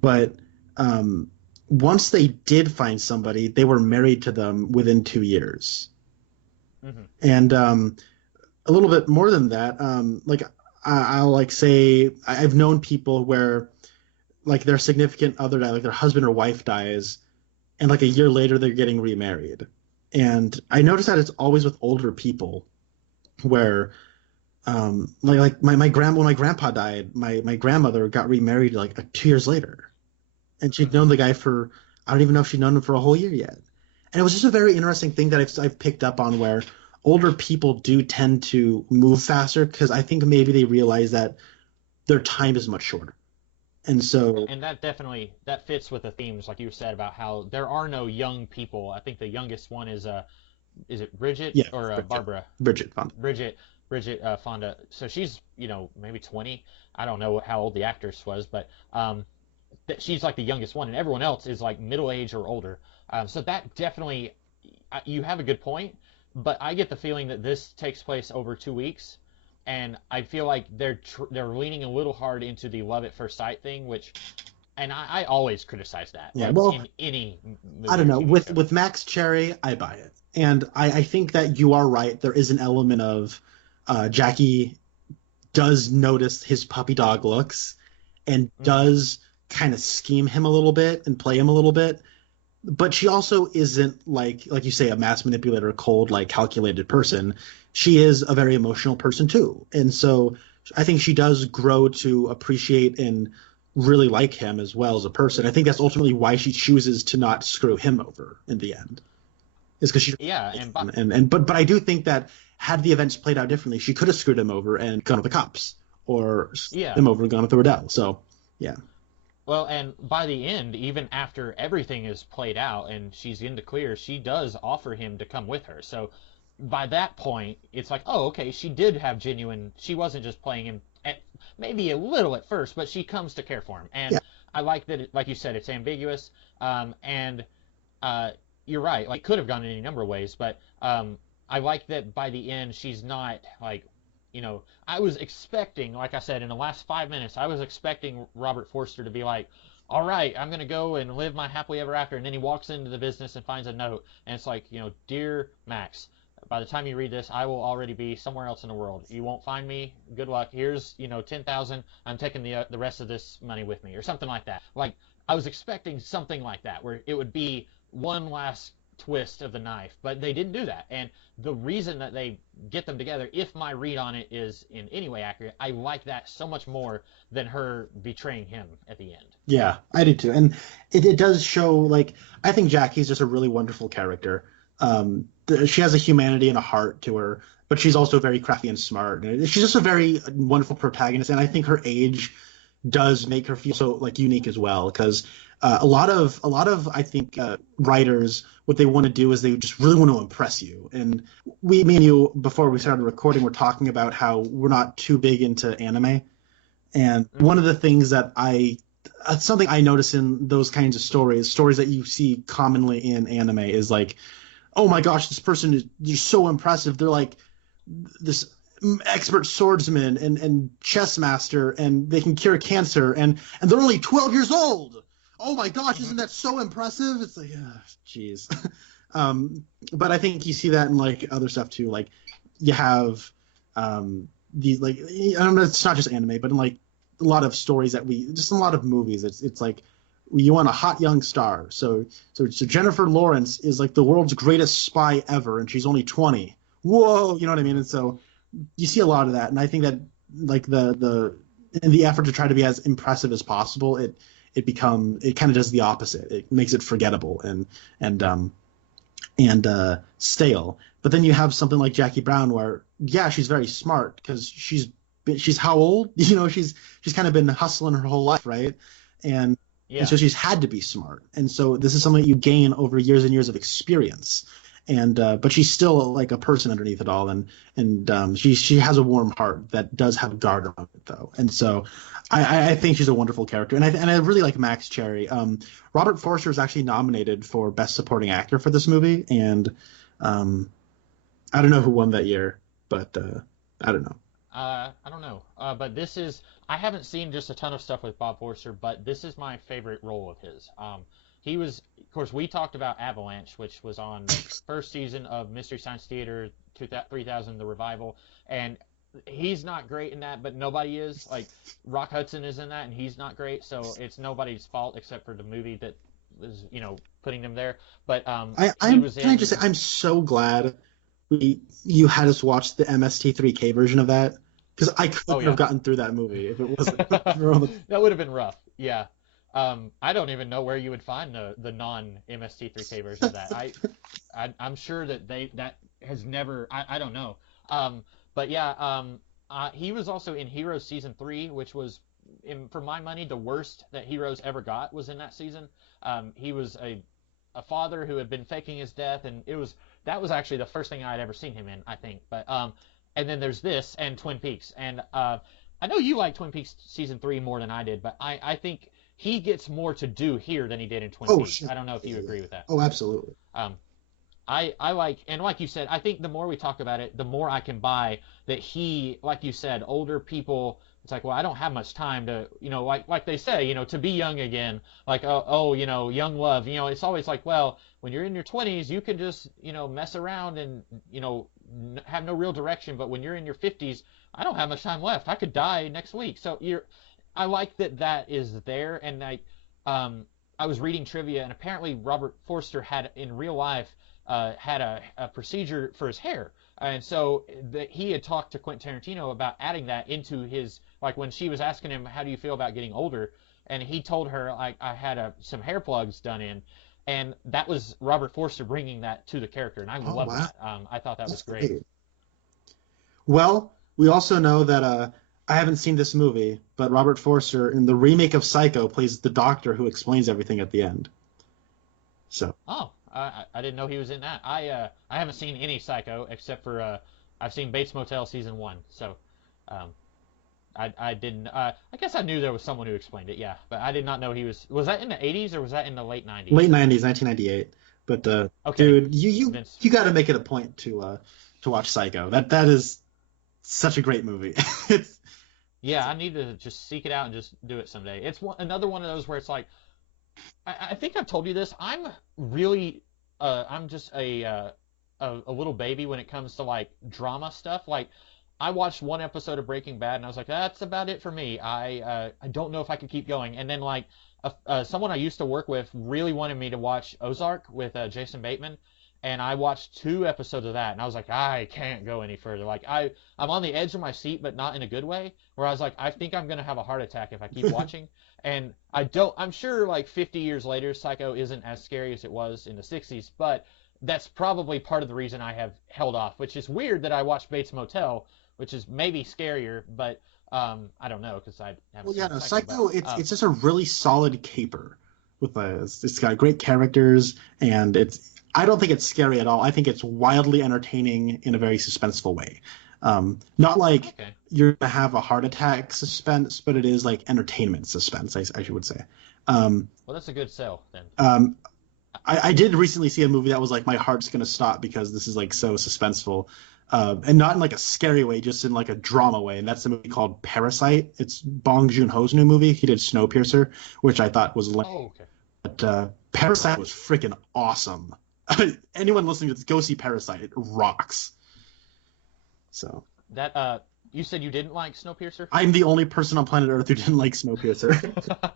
But once they did find somebody, they were married to them within 2 years. Mm-hmm. And a little bit more than that, I'll like say I've known people where like their significant other dies, like their husband or wife dies, and like a year later they're getting remarried. And I noticed that it's always with older people where like when my grandpa died, my grandmother got remarried like 2 years later. And she'd known the guy for, I don't even know if she'd known him for a whole year yet. And it was just a very interesting thing that I've picked up on, where older people do tend to move faster because I think maybe they realize that their time is much shorter. And so, and that fits with the themes, like you said, about how there are no young people. I think the youngest one is it Bridget or Bridget. Barbara? Bridget Fonda. Bridget Fonda. So she's maybe 20. I don't know how old the actress was, but she's like the youngest one, and everyone else is like middle age or older. So that definitely, you have a good point, but I get the feeling that this takes place over 2 weeks. And I feel like they're leaning a little hard into the love at first sight thing, and I always criticize that. Yeah, well, in any movie I don't know. With Max Cherry, I buy it, and I think that you are right. There is an element of Jackie does notice his puppy dog looks, and does kind of scheme him a little bit and play him a little bit. But she also isn't like you say, a mass manipulator, cold, like calculated person. She is a very emotional person too. And so I think she does grow to appreciate and really like him as well as a person. I think that's ultimately why she chooses to not screw him over in the end. Is because she but I do think that had the events played out differently, she could have screwed him over and gone with the cops, or him over and gone with the Riddell. So yeah. Well, and by the end, even after everything is played out and she's in the clear, she does offer him to come with her. So by that point, it's like, oh, okay, she did have she wasn't just playing him, maybe a little at first, but she comes to care for him. And I like that, like you said, it's ambiguous. And you're right, like, could have gone in any number of ways, but I like that by the end, she's not like, I was expecting, like I said, in the last 5 minutes, I was expecting Robert Forster to be like, all right, I'm going to go and live my happily ever after. And then he walks into the business and finds a note. And it's like, Dear Max, by the time you read this, I will already be somewhere else in the world. You won't find me. Good luck. Here's, 10,000. I'm taking the rest of this money with me, or something like that. Like, I was expecting something like that, where it would be one last twist of the knife, but they didn't do that. And the reason that they get them together, if my read on it is in any way accurate, I like that so much more than her betraying him at the end. Yeah, I do too. And it does show, like, I think Jackie's just a really wonderful character. She has a humanity and a heart to her, but she's also very crafty and smart. She's just a very wonderful protagonist, and I think her age does make her feel so like unique as well, because a lot of I think writers, what they want to do is they just really want to impress you. And me and you, before we started recording, we're talking about how we're not too big into anime. And one of the things that something I notice in those kinds of stories that you see commonly in anime is like, oh my gosh, this person is so impressive. They're like this expert swordsman and chess master, and they can cure cancer, and they're only 12 years old. Oh my gosh, isn't that so impressive? It's like, jeez. But I think you see that in like other stuff too. Like you have these, like, I don't know, it's not just anime, but in like a lot of stories just in a lot of movies, it's like you want a hot young star. So Jennifer Lawrence is like the world's greatest spy ever, and she's only 20. Whoa, you know what I mean? And so you see a lot of that, and I think that like in the effort to try to be as impressive as possible, it kind of does the opposite. It makes it forgettable, and and stale. But then you have something like Jackie Brown, where yeah, she's very smart because she's how old? She's kind of been hustling her whole life, right? And Yeah. and so she's had to be smart. And so this is something that you gain over years and years of experience. And but she's still like a person underneath it all, and she has a warm heart that does have a guard around it though. And so I think she's a wonderful character, and I really like Max Cherry. Robert Forster is actually nominated for Best Supporting Actor for this movie, and I don't know who won that year, but I don't know. I don't know. But I haven't seen just a ton of stuff with Bob Forster, but this is my favorite role of his. He was, of course, we talked about Avalanche, which was on the first season of Mystery Science Theater 3000, the revival, and he's not great in that, but nobody is. Like, Rock Hudson is in that, and he's not great, so it's nobody's fault except for the movie that is, putting them there. But can I just say, I'm so glad you had us watch the MST3K version of that, because I couldn't have gotten through that movie if it wasn't. That would have been rough. Yeah. I don't even know where you would find the non-MST3K version of that. I'm sure that has never. I don't know. But yeah. He was also in Heroes season 3, which was, for my money, the worst that Heroes ever got was in that season. He was a father who had been faking his death, and that was actually the first thing I had ever seen him in, I think. But and then there's this and Twin Peaks, and I know you like Twin Peaks season 3 more than I did, but I think he gets more to do here than he did in Twin Peaks. Sure. I don't know if you agree with that. Oh, absolutely. I like, and like you said, I think the more we talk about it, the more I can buy that he, like you said, older people, it's like, well, I don't have much time to, like they say, to be young again, like, young love, it's always like, well, when you're in your 20s, you can just, mess around and, have no real direction. But when you're in your 50s, I don't have much time left. I could die next week. So I like that is there. And I was reading trivia, and apparently Robert Forster had, in real life, had a procedure for his hair. And so he had talked to Quentin Tarantino about adding that into his, like, when she was asking him, how do you feel about getting older? And he told her, like, I had some hair plugs done in. And that was Robert Forster bringing that to the character. And I love that. I thought that was great. Well, we also know that I haven't seen this movie, but Robert Forster in the remake of Psycho plays the doctor who explains everything at the end. So. Oh. I didn't know he was in that. I haven't seen any Psycho except for I've seen Bates Motel season 1. So I didn't. I guess I knew there was someone who explained it. Yeah, but I did not know he was. Was that in the 80s or was that in the late 90s? Late 90s, 1998. But okay. Dude, you got to make it a point to watch Psycho. That is such a great movie. Yeah, I need to just seek it out and just do it someday. It's another one of those where it's like, I think I've told you this. I'm really, I'm just a little baby when it comes to like drama stuff. Like, I watched one episode of Breaking Bad and I was like, that's about it for me. I don't know if I could keep going. And then like someone I used to work with really wanted me to watch Ozark with Jason Bateman, and I watched 2 episodes of that and I was like, I can't go any further. Like I'm on the edge of my seat, but not in a good way. Where I was like, I think I'm gonna have a heart attack if I keep watching. And I'm sure like 50 years later, Psycho isn't as scary as it was in the 60s, but that's probably part of the reason I have held off, which is weird that I watched Bates Motel, which is maybe scarier, but I don't know, because I haven't seen Psycho, it's just a really solid caper. It's got great characters, and I don't think it's scary at all. I think it's wildly entertaining in a very suspenseful way. Not like you're gonna have a heart attack suspense, but it is like entertainment suspense, I would say. Well, that's a good sell then. I did recently see a movie that was like, my heart's gonna stop because this is like so suspenseful, and not in like a scary way, just in like a drama way. And that's a movie called Parasite. It's Bong Joon-ho's new movie. He did Snowpiercer, which I thought was but Parasite was freaking awesome. Anyone listening to this, go see Parasite. It rocks. So that you said you didn't like Snowpiercer? I'm the only person on planet Earth who didn't like Snowpiercer.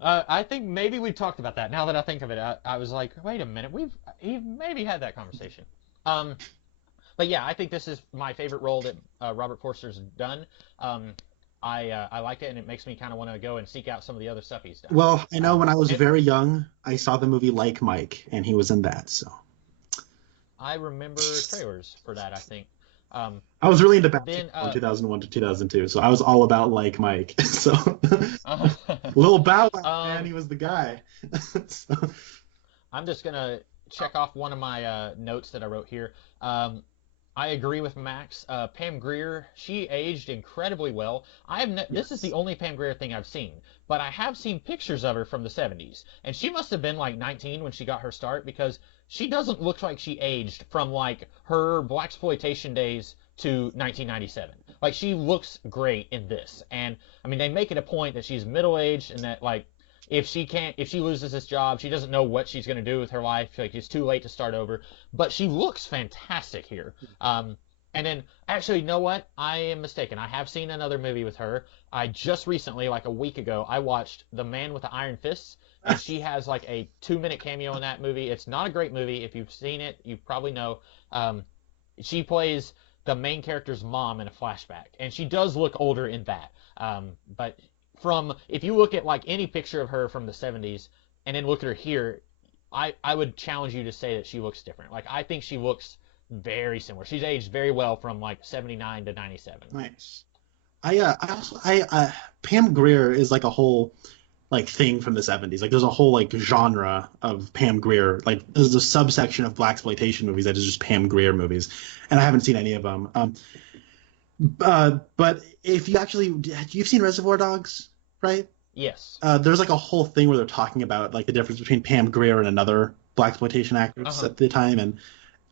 I think maybe we've talked about that. Now that I think of it, I was like, wait a minute, we've maybe had that conversation. But yeah, I think this is my favorite role that Robert Forster's done. I like it, and it makes me kind of want to go and seek out some of the other stuff he's done. Well, I know when I was very young, I saw the movie Like Mike, and he was in that. So. I remember trailers for that, I think. I was really into Then, Basketball 2001 to 2002, so I was all about like Mike. So uh, little Bow Wow, man, um, he was the guy. So, I'm just gonna check off one of my notes that I wrote here. Um, I agree with Max. Pam Grier, she aged incredibly well. This is yes. the only Pam Grier thing I've seen, but I have seen pictures of her from the 70s, and she must have been like 19 when she got her start because she doesn't look like she aged from like her blaxploitation days to 1997. Like she looks great in this, and I mean they make it a point that she's middle aged and that like if she loses this job, she doesn't know what she's going to do with her life. Like it's too late to start over. But she looks fantastic here. And then actually, you know what? I am mistaken. I have seen another movie with her. I just recently, like a week ago, I watched The Man with the Iron Fists, and she has like a 2-minute cameo in that movie. It's not a great movie. If you've seen it, you probably know. She plays the main character's mom in a flashback, and she does look older in that. But from if you look at like any picture of her from the 70s and then look at her here, I would challenge you to say that she looks different. Like I think she looks very similar. She's aged very well from like 79 to 97. Nice. I also Pam Grier is like a whole like thing from the 70s. Like there's a whole like genre of Pam Grier. Like there's a subsection of blaxploitation movies that is just Pam Grier movies, and I haven't seen any of them. But if you actually you've seen Reservoir Dogs, right? Yes. There's like a whole thing where they're talking about like the difference between Pam Grier and another blaxploitation actress at the time, and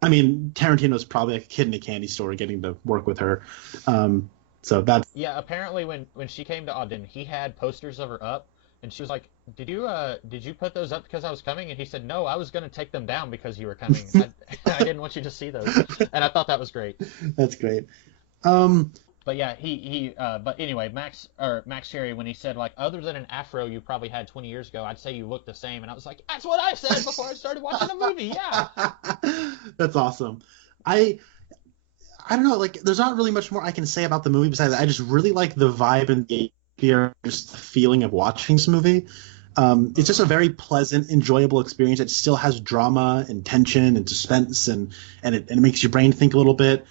I mean Tarantino's probably like a kid in a candy store getting to work with her. So that's Yeah, apparently when she came to Auden, he had posters of her up, and she was like, "Did you put those up because I was coming?" And he said, "No, I was going to take them down because you were coming. I didn't want you to see those." And I thought that was great. that's great. But yeah, but anyway, Max Cherry, when he said like, other than an afro you probably had 20 years ago, I'd say you look the same, and I was like, that's what I said before I started watching the movie. Yeah. That's awesome. I don't know, like there's not really much more I can say about the movie besides I just really like the vibe and the just the feeling of watching this movie. It's just a very pleasant, enjoyable experience. It still has drama and tension and suspense, and it makes your brain think a little bit.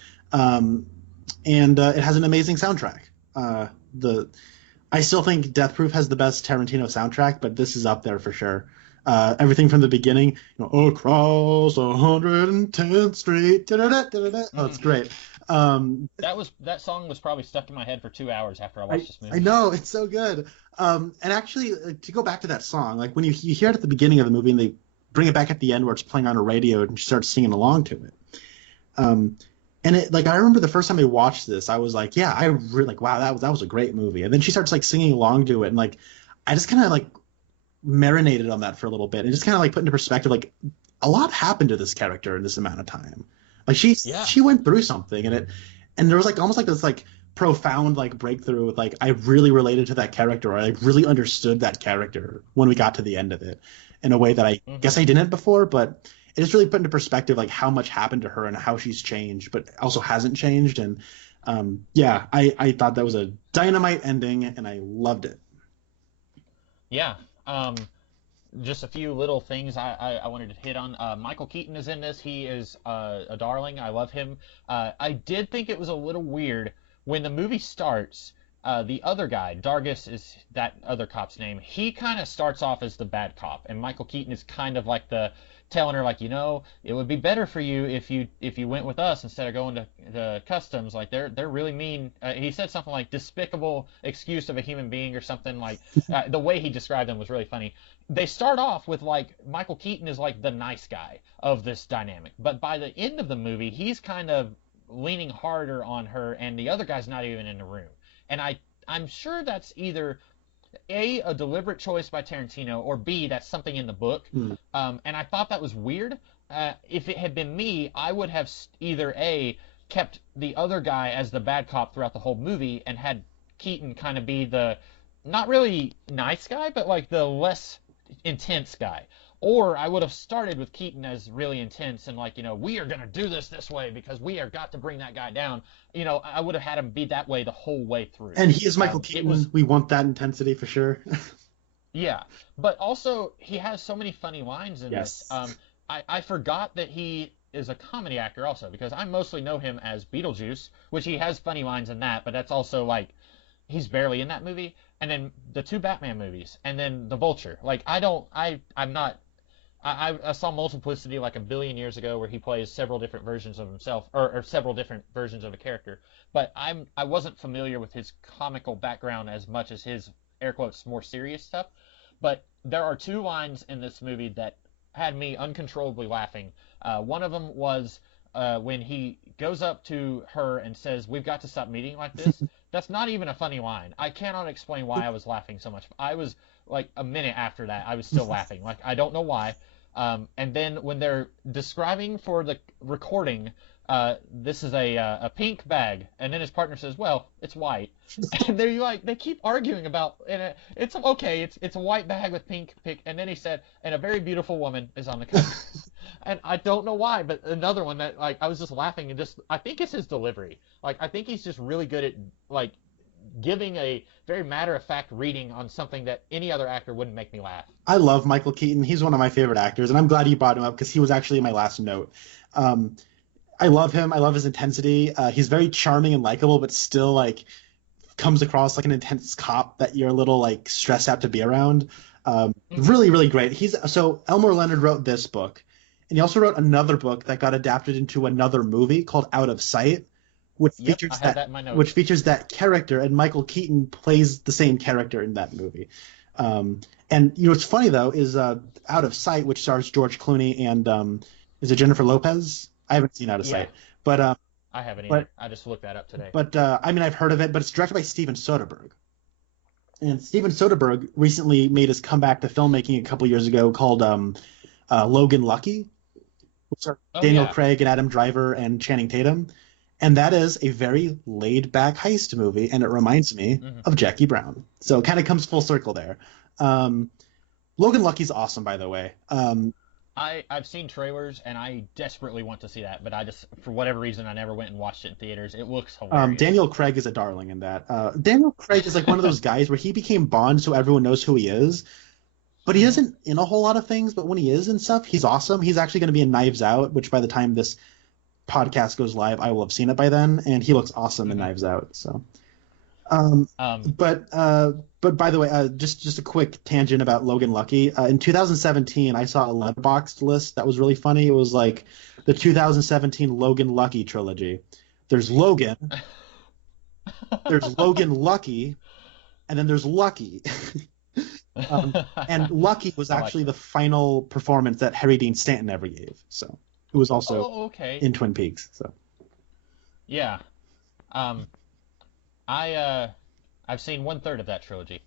And it has an amazing soundtrack. I still think Death Proof has the best Tarantino soundtrack, but this is up there for sure. Everything from the beginning, across 110th Street. Oh, it's great. That song was probably stuck in my head for 2 hours after I watched this movie. I know, it's so good. And actually, to go back to that song, like when you hear it at the beginning of the movie and they bring it back at the end where it's playing on a radio and she starts singing along to it. And it, like, I remember the first time I watched this, I was like, yeah, I really like, wow, that was a great movie. And then she starts like singing along to it, and like, I just kind of like marinated on that for a little bit, and just kind of like put into perspective, like, a lot happened to this character in this amount of time. Like she went through something, and there was like almost like this like profound like breakthrough with like I really related to that character, or I really understood that character when we got to the end of it in a way that I guess I didn't before, but it just really put into perspective like how much happened to her and how she's changed, but also hasn't changed. And yeah, I thought that was a dynamite ending, and I loved it. Yeah. Just a few little things I wanted to hit on. Michael Keaton is in this. He is a darling. I love him. I did think it was a little weird when the movie starts. The other guy, Dargis is that other cop's name. He kind of starts off as the bad cop, and Michael Keaton is kind of like telling her like, it would be better for you if you went with us instead of going to the customs. Like they're really mean. He said something like despicable excuse of a human being or something like. The way he described them was really funny. They start off with like Michael Keaton is like the nice guy of this dynamic, but by the end of the movie, he's kind of leaning harder on her, and the other guy's not even in the room. And I'm sure that's either A, deliberate choice by Tarantino, or B, that's something in the book. And I thought that was weird. If it had been me, I would have either A, kept the other guy as the bad cop throughout the whole movie and had Keaton kind of be the, not really nice guy, but like the less intense guy. Or I would have started with Keaton as really intense and like, we are going to do this way because we are got to bring that guy down. I would have had him be that way the whole way through. And he is Michael Keaton. We want that intensity for sure. Yeah. But also he has so many funny lines in this. I forgot that he is a comedy actor also, because I mostly know him as Beetlejuice, which he has funny lines in that, but that's also like he's barely in that movie. And then the 2 Batman movies, and then The Vulture. Like I'm not. I saw Multiplicity like a billion years ago, where he plays several different versions of himself, or several different versions of a character. But I wasn't familiar with his comical background as much as his air quotes more serious stuff. But there are 2 lines in this movie that had me uncontrollably laughing. One of them was when he goes up to her and says, "We've got to stop meeting like this." That's not even a funny line. I cannot explain why I was laughing so much. I was like a minute after that, I was still laughing. Like I don't know why. And then when they're describing for the recording, this is a pink bag, and then his partner says, "Well, it's white," and they're like, they keep arguing about, and it's okay, it's a white bag with pink, and then he said, "And a very beautiful woman is on the cover," and I don't know why, but another one that like I was just laughing and just I think it's his delivery, like I think he's just really good at like giving a very matter-of-fact reading on something that any other actor wouldn't make me laugh. I love Michael Keaton. He's one of my favorite actors, and I'm glad you brought him up because he was actually my last note. I love him. I love his intensity. He's very charming and likable, but still like comes across like an intense cop that you're a little like stressed out to be around. Really, really great. So Elmore Leonard wrote this book, and he also wrote another book that got adapted into another movie called Out of Sight, which features that character, and Michael Keaton plays the same character in that movie. And you know what's funny though is Out of Sight, which stars George Clooney and is it Jennifer Lopez? I haven't seen Out of Sight, but I haven't either. I just looked that up today. But I mean, I've heard of it, but it's directed by Steven Soderbergh. And Steven Soderbergh recently made his comeback to filmmaking a couple years ago called Logan Lucky, which are Daniel Craig and Adam Driver and Channing Tatum. And that is a very laid-back heist movie, and it reminds me of Jackie Brown. So it kind of comes full circle there. Logan Lucky's awesome, by the way. I've seen trailers, and I desperately want to see that, but I just, for whatever reason, I never went and watched it in theaters. It looks hilarious. Daniel Craig is a darling in that. Daniel Craig is like one of those guys where he became Bond so everyone knows who he is, but he isn't in a whole lot of things, but when he is in stuff, he's awesome. He's actually going to be in Knives Out, which by the time this podcast goes live, I will have seen it by then, and he looks awesome in Knives Out. So, but by the way, just a quick tangent about Logan Lucky. In 2017, I saw a Letterboxd list that was really funny. It was like the 2017 Logan Lucky trilogy. There's Logan, there's Logan Lucky, and then there's Lucky. And Lucky was actually the final performance that Harry Dean Stanton ever gave. So it was also in Twin Peaks. So yeah, I've seen 1/3 of that trilogy.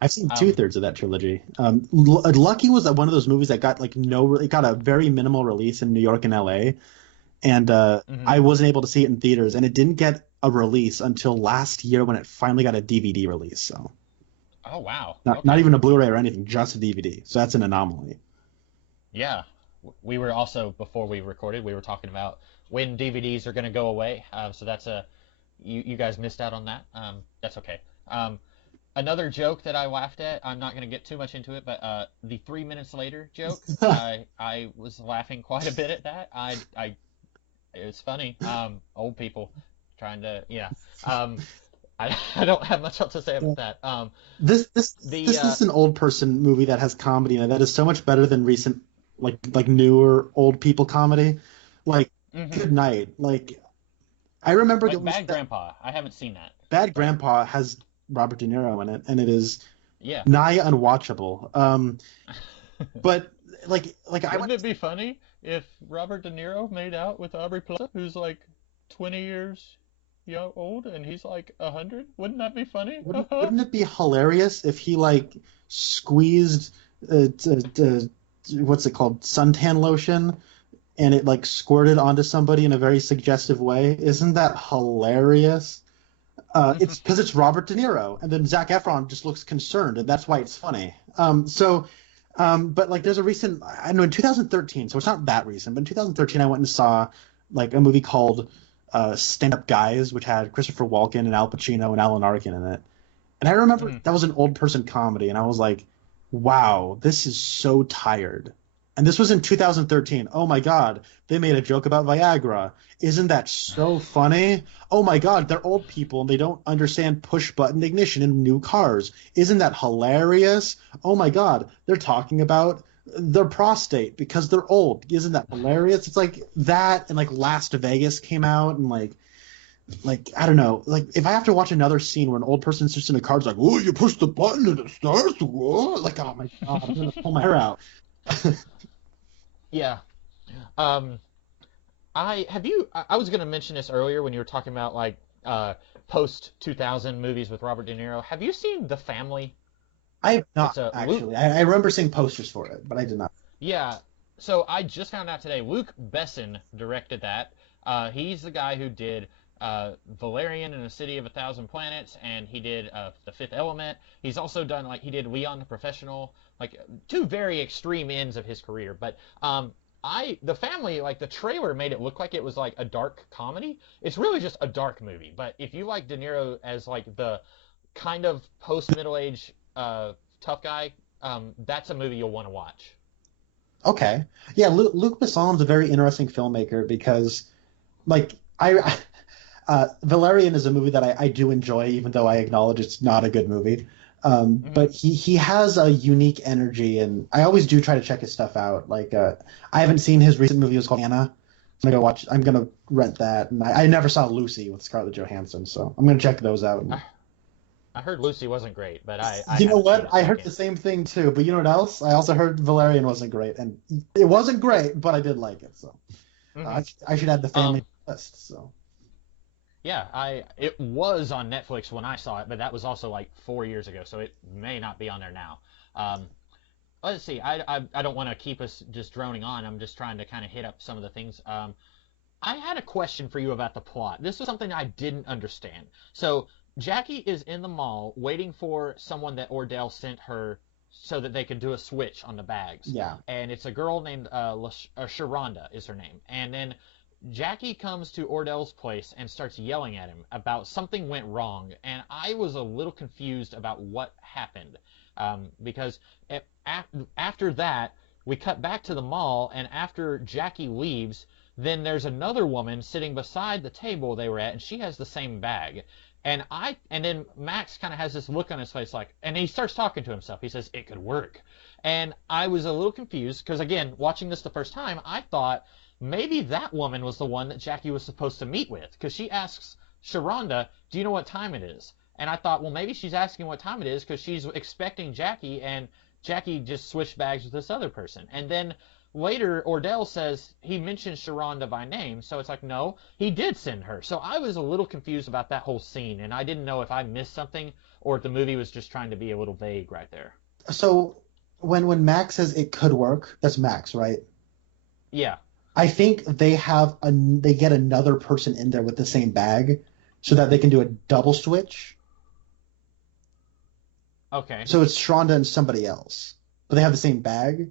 I've seen 2/3 of that trilogy. Lucky was one of those movies that got it got a very minimal release in New York and LA, and I wasn't able to see it in theaters, and it didn't get a release until last year when it finally got a DVD release. So. Oh wow! Not even a Blu-ray or anything, just a DVD. So that's an anomaly. Yeah, we were also, before we recorded, we were talking about when DVDs are going to go away. So that's you guys missed out on that. That's okay. Another joke that I laughed at, I'm not going to get too much into it, but the 3 minutes later joke, I was laughing quite a bit at that. It was funny. Old people trying to, I don't have much else to say about that. This is an old person movie that has comedy in it that is so much better than recent, like newer old people comedy. Like Good Night. Like I remember Bad Grandpa. I haven't seen that. Bad Grandpa has Robert De Niro in it, and it is nigh unwatchable. But wouldn't it be funny if Robert De Niro made out with Aubrey Plaza, who's like 20 years old, and he's like 100? Wouldn't that be funny? Wouldn't it be hilarious if he like squeezed what's it called, suntan lotion, and it like squirted onto somebody in a very suggestive way? Isn't that hilarious? It's because it's Robert De Niro, and then Zac Efron just looks concerned, and that's why it's funny. But like there's a recent, I don't know, in 2013, so it's not that recent, but in 2013 I went and saw like a movie called Stand Up Guys, which had Christopher Walken and Al Pacino and Alan Arkin in it. And I remember that was an old person comedy, and I was like, wow, this is so tired. And this was in 2013. Oh my God, they made a joke about Viagra. Isn't that so funny? Oh my God, they're old people and they don't understand push button ignition in new cars. Isn't that hilarious? Oh my God, they're talking about their prostate because they're old. Isn't that hilarious? It's like that, and like Last Vegas came out, and like I don't know, like if I have to watch another scene where an old person's just in a car, it's like, oh, you push the button and it starts. Whoa. Like, oh my God, I'm gonna pull my hair out. Yeah. Um, I was going to mention this earlier when you were talking about like post 2000 movies with Robert De Niro. Have you seen The Family? I have not It's a actually. I remember seeing posters for it, but I did not. Yeah. So I just found out today. Luc Besson directed that. He's the guy who did Valerian and a City of a Thousand Planets, and he did The Fifth Element. He's also done like he did Leon the Professional, like two very extreme ends of his career. But The Family, like the trailer made it look like it was like a dark comedy. It's really just a dark movie. But if you like De Niro as like the kind of post middle age tough guy, that's a movie you'll want to watch. Okay, yeah, Luc Besson's a very interesting filmmaker because, like, I Valerian is a movie that I do enjoy, even though I acknowledge it's not a good movie. But he has a unique energy, and I always do try to check his stuff out. Like, I haven't seen his recent movie. It was called Anna. I'm gonna rent that, and I never saw Lucy with Scarlett Johansson, so I'm gonna check those out. I heard Lucy wasn't great, but I you know haven't seen what? it, I so heard can't. the same thing too. But you know what else? I also heard Valerian wasn't great, and it wasn't great, but I did like it. So I should add the family list. So. Yeah, it was on Netflix when I saw it, but that was also like 4 years ago, so it may not be on there now. Let's see. I don't want to keep us just droning on. I'm just trying to kind of hit up some of the things. I had a question for you about the plot. This was something I didn't understand. So Jackie is in the mall waiting for someone that Ordell sent her so that they could do a switch on the bags. Yeah. And it's a girl named Sharonda is her name. And then Jackie comes to Ordell's place and starts yelling at him about something went wrong, and I was a little confused about what happened, because after that, we cut back to the mall, and after Jackie leaves, then there's another woman sitting beside the table they were at, and she has the same bag. And then Max kind of has this look on his face like, and he starts talking to himself. He says, it could work. And I was a little confused because, again, watching this the first time, I thought maybe that woman was the one that Jackie was supposed to meet with, because she asks Sharonda, do you know what time it is? And I thought, well, maybe she's asking what time it is because she's expecting Jackie, and Jackie just switched bags with this other person. And then later, Ordell says he mentions Sharonda by name, so it's like, no, he did send her. So I was a little confused about that whole scene, and I didn't know if I missed something or if the movie was just trying to be a little vague right there. So when Max says it could work, that's Max, right? Yeah. I think they get another person in there with the same bag so that they can do a double switch. Okay. So it's Sharonda and somebody else, but they have the same bag,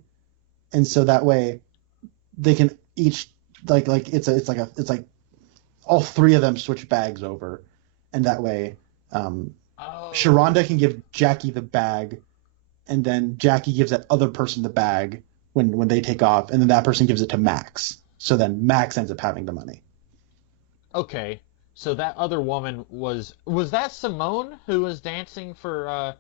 and so that way they can each like it's like all three of them switch bags over, and that way Sharonda can give Jackie the bag, and then Jackie gives that other person the bag when they take off, and then that person gives it to Max. So then Max ends up having the money. Okay. So that other woman was that Simone who was dancing for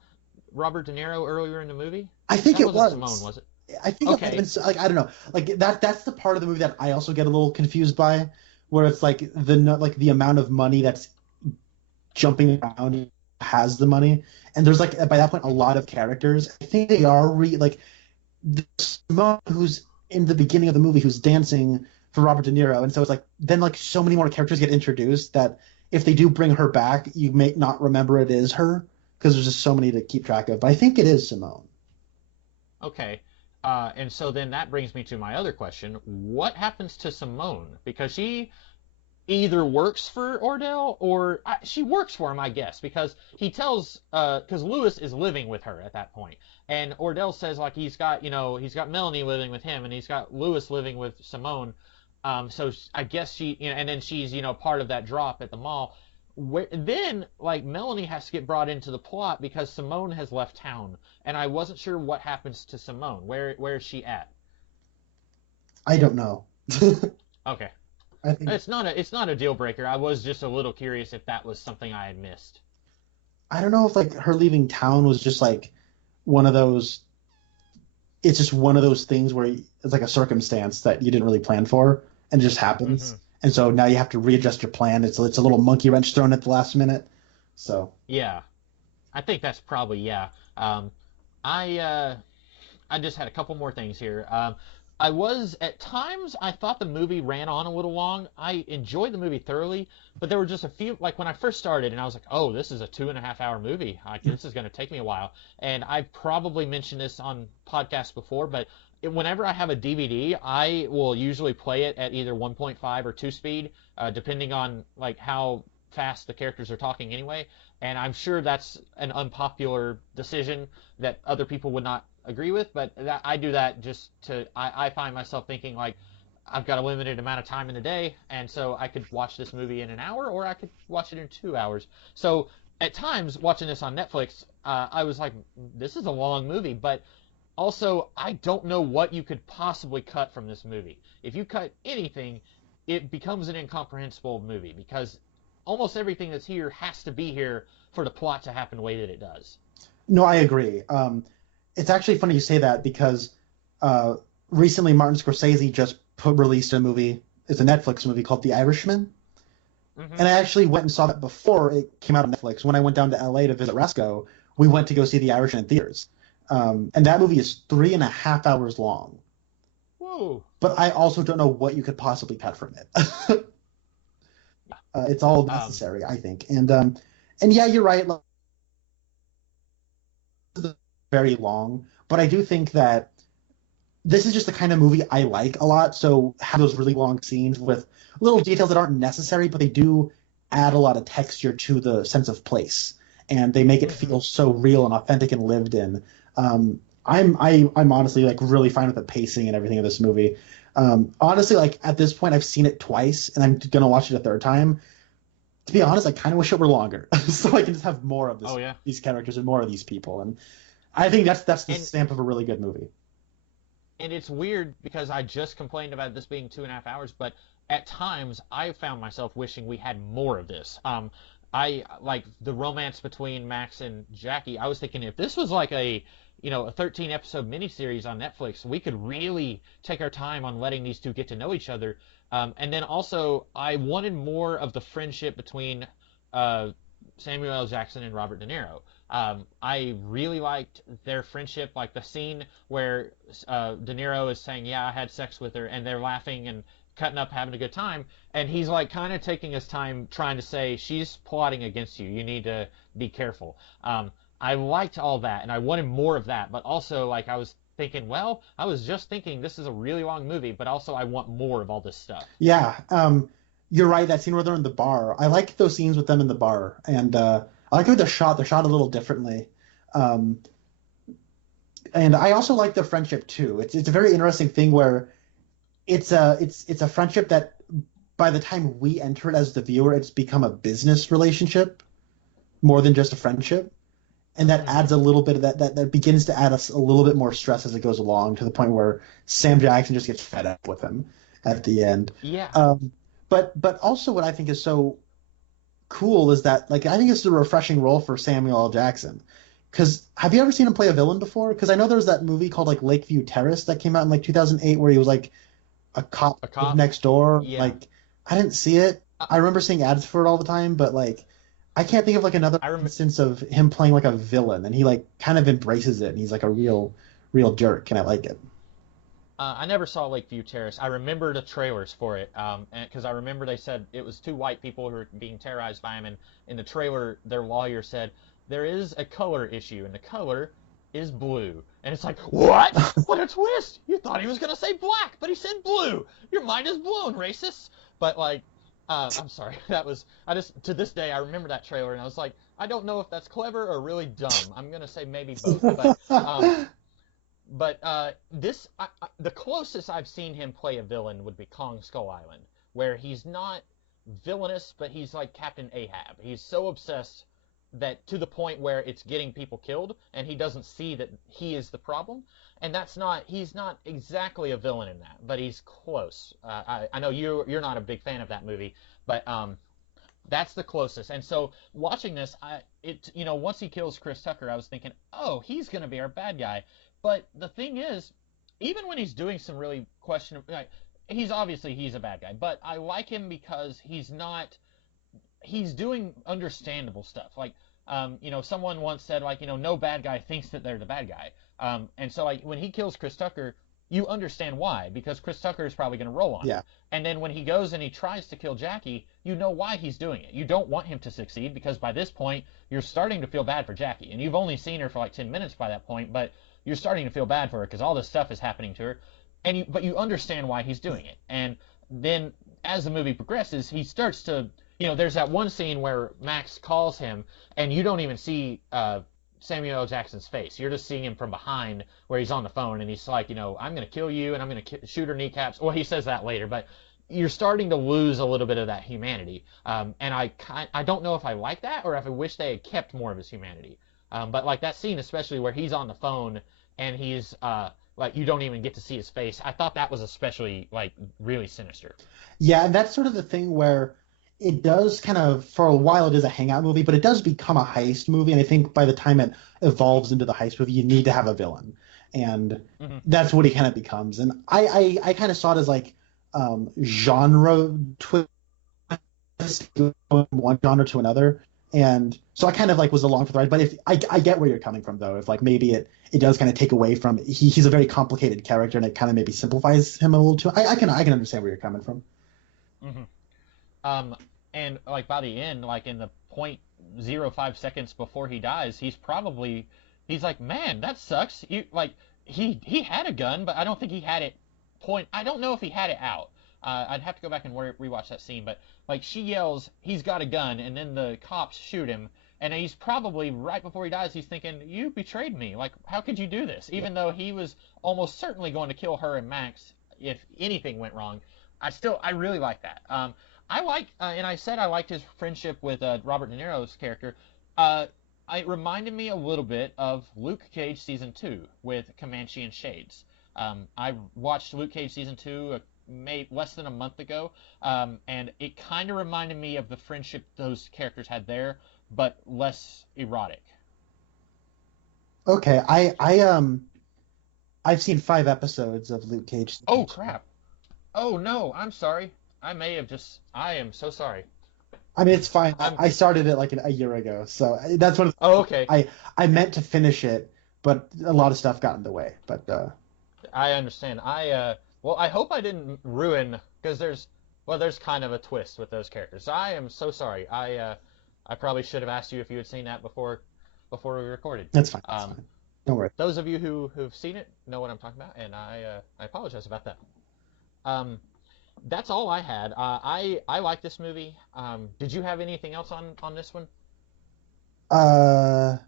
Robert De Niro earlier in the movie? I think it was. Simone, was it? I think it might have been, like, I don't know. Like that's the part of the movie that I also get a little confused by, where it's like the amount of money that's jumping around has the money, and there's like by that point a lot of characters. I think they are the Simone who's in the beginning of the movie who's dancing for Robert De Niro, and so it's like then like so many more characters get introduced that if they do bring her back, you may not remember it is her because there's just so many to keep track of. But I think it is Simone. Okay. And so then that brings me to my other question. What happens to Simone? Because she either works for Ordell or she works for him, I guess, because he tells, because Lewis is living with her at that point. And Ordell says, like, he's got Melanie living with him and he's got Lewis living with Simone. So I guess she, and then she's, part of that drop at the mall. Then, like, Melanie has to get brought into the plot because Simone has left town, and I wasn't sure what happens to Simone. Where is she at? I don't know. Okay. I think It's not a deal breaker. I was just a little curious if that was something I had missed. I don't know if like her leaving town was just like one of those. It's just one of those things where it's like a circumstance that you didn't really plan for and it just happens. Hmm. And so now you have to readjust your plan. It's a little monkey wrench thrown at the last minute. So Yeah, I think that's probably yeah. I I just had a couple more things here. I was at times I thought the movie ran on a little long. I enjoyed the movie thoroughly, but there were just a few like when I first started and I was like, oh, this is a 2.5 hour movie. This is going to take me a while. And I've probably mentioned this on podcasts before, but whenever I have a DVD, I will usually play it at either 1.5 or 2 speed, depending on like how fast the characters are talking anyway. And I'm sure that's an unpopular decision that other people would not agree with, but I do that just I find myself thinking like I've got a limited amount of time in the day, and so I could watch this movie in an hour or I could watch it in 2 hours. So at times watching this on Netflix, I was like, this is a long movie, but also I don't know what you could possibly cut from this movie. If you cut anything, it becomes an incomprehensible movie because almost everything that's here has to be here for the plot to happen the way that it does. no, I agree. It's actually funny you say that because uh, recently Martin Scorsese just released a movie. It's a Netflix movie called The Irishman, Hmm. and I actually went and saw that before it came out on Netflix. When I went down to LA to visit Rasco, we went to go see The Irishman in theaters, and that movie is 3.5 hours long. Whoa. But I also don't know what you could possibly cut from it. It's all Um, necessary, I think, and yeah, you're right. Like, very long, but I do think that this is just the kind of movie I like a lot. So have those really long scenes with little details that aren't necessary, but they do add a lot of texture to the sense of place, and they make it mhm. feel so real and authentic and lived in. I'm honestly like really fine with the pacing and everything of this movie. Honestly, like at this point, I've seen it twice, and I'm gonna watch it a third time. To be honest, I kind of wish it were longer, so I can just have more of Oh yeah. these characters and more of these people. And I think that's the And stamp of a really good movie. and it's weird because I just complained about this being 2.5 hours, but at times I found myself wishing we had more of this. I like the romance between Max and Jackie. I was thinking if this was like a 13 episode miniseries on Netflix, we could really take our time on letting these two get to know each other. And then also, I wanted more of the friendship between uh, Samuel L. Jackson and Robert De Niro. I really liked their friendship, like the scene where De Niro is saying, "Yeah, I had sex with her," and they're laughing and cutting up, having a good time, and he's like kind of taking his time trying to say, "She's plotting against you. You need to be careful." I liked all that, and I wanted more of that, but also like I was thinking, well, I was just thinking this is a really long movie, but also I want more of all this stuff. Yeah, you're right. That scene where they're in the bar, I like those scenes with them in the bar, and I like how they're shot. They're shot a little differently, um, and I also like their friendship too. It's a very interesting thing where it's a friendship that by the time we enter it as the viewer, it's become a business relationship more than just a friendship, and that Hmm. adds a little bit of that begins to add us a little bit more stress as it goes along to the point where Sam Jackson just gets fed up with him at the end. Yeah. But also what I think is so cool is that like I think it's a refreshing role for Samuel L. Jackson. Because have you ever seen him play a villain before? Because I know there was that movie called like Lakeview Terrace that came out in like 2008 where he was like a cop A lived cop. next door. Yeah. Like I didn't see it. I, I remember seeing ads for it all the time, but like I can't think of like another I rem- instance of him playing like a villain, and he like kind of embraces it, and he's like a real jerk, and I like it. I never saw Lakeview Terrace. I remember the trailers for it, because I remember they said it was two white people who were being terrorized by him, and in the trailer, their lawyer said there is a color issue, and the color is blue. And it's like, what? What a twist! You thought he was gonna say black, but he said blue. Your mind is blown, racist. But like, I'm sorry. That was I just to this day I remember that trailer, and I was like, I don't know if that's clever or really dumb. I'm gonna say maybe both, but the closest I've seen him play a villain would be Kong Skull Island, where he's not villainous, but he's like Captain Ahab. He's so obsessed that to the point where it's getting people killed, and he doesn't see that he is the problem. And he's not exactly a villain in that, but he's close. I know you're not a big fan of that movie, but that's the closest. And so watching this, once he kills Chris Tucker, I was thinking, oh, he's going to be our bad guy. But the thing is, even when he's doing some really questionable, like, he's a bad guy, but I like him because he's doing understandable stuff. Like, someone once said, like, no bad guy thinks that they're the bad guy. And so, like, when he kills Chris Tucker, you understand why, because Chris Tucker is probably going to roll on him. And then when he goes and he tries to kill Jackie, you know why he's doing it. You don't want him to succeed, because by this point, you're starting to feel bad for Jackie. And you've only seen her for like 10 minutes by that point, but you're starting to feel bad for her because all this stuff is happening to her. But you understand why he's doing it. And then as the movie progresses, he starts to, there's that one scene where Max calls him, and you don't even see Samuel L. Jackson's face. You're just seeing him from behind where he's on the phone, and he's like, I'm going to kill you, and I'm going to shoot her kneecaps. Well, he says that later, but you're starting to lose a little bit of that humanity. And I don't know if I like that or if I wish they had kept more of his humanity. But like that scene, especially where he's on the phone and he's like, you don't even get to see his face. I thought that was especially like really sinister. Yeah, and that's sort of the thing where it does kind of, for a while, it is a hangout movie, but it does become a heist movie. And I think by the time it evolves into the heist movie, you need to have a villain. And that's what he kind of becomes. And I kind of saw it as like genre twist, one genre to another. And so I kind of like was along for the ride. But if I get where you're coming from, though, if like maybe it does kind of take away from, he's a very complicated character, and it kind of maybe simplifies him a little too. I can understand where you're coming from. And like by the end, like in the 0.05 seconds before he dies, he's like, man, that sucks. He had a gun, but I don't think he had it I don't know if he had it out. I'd have to go back and rewatch that scene, but like she yells, he's got a gun, and then the cops shoot him, and he's probably right before he dies, he's thinking, you betrayed me. Like, how could you do this? Even though he was almost certainly going to kill her and Max if anything went wrong. I really like that. I like, and I said I liked his friendship with Robert De Niro's character. It reminded me a little bit of Luke Cage Season 2 with Comanche and Shades. I watched Luke Cage Season 2 less than a month ago, and it kind of reminded me of the friendship those characters had there, but less erotic. Okay, I've seen 5 episodes of Luke Cage. Oh, crap. Oh, no, I'm sorry. I am so sorry. I mean, it's fine. I started it like a year ago, so that's what. Oh, okay. I meant to finish it, but a lot of stuff got in the way. But I understand. Well, I hope I didn't ruin, because there's kind of a twist with those characters. I am so sorry. I probably should have asked you if you had seen that before we recorded. That's fine. That's fine. Don't worry. Those of you who've seen it know what I'm talking about, and I apologize about that. That's all I had. I like this movie. Did you have anything else on this one? All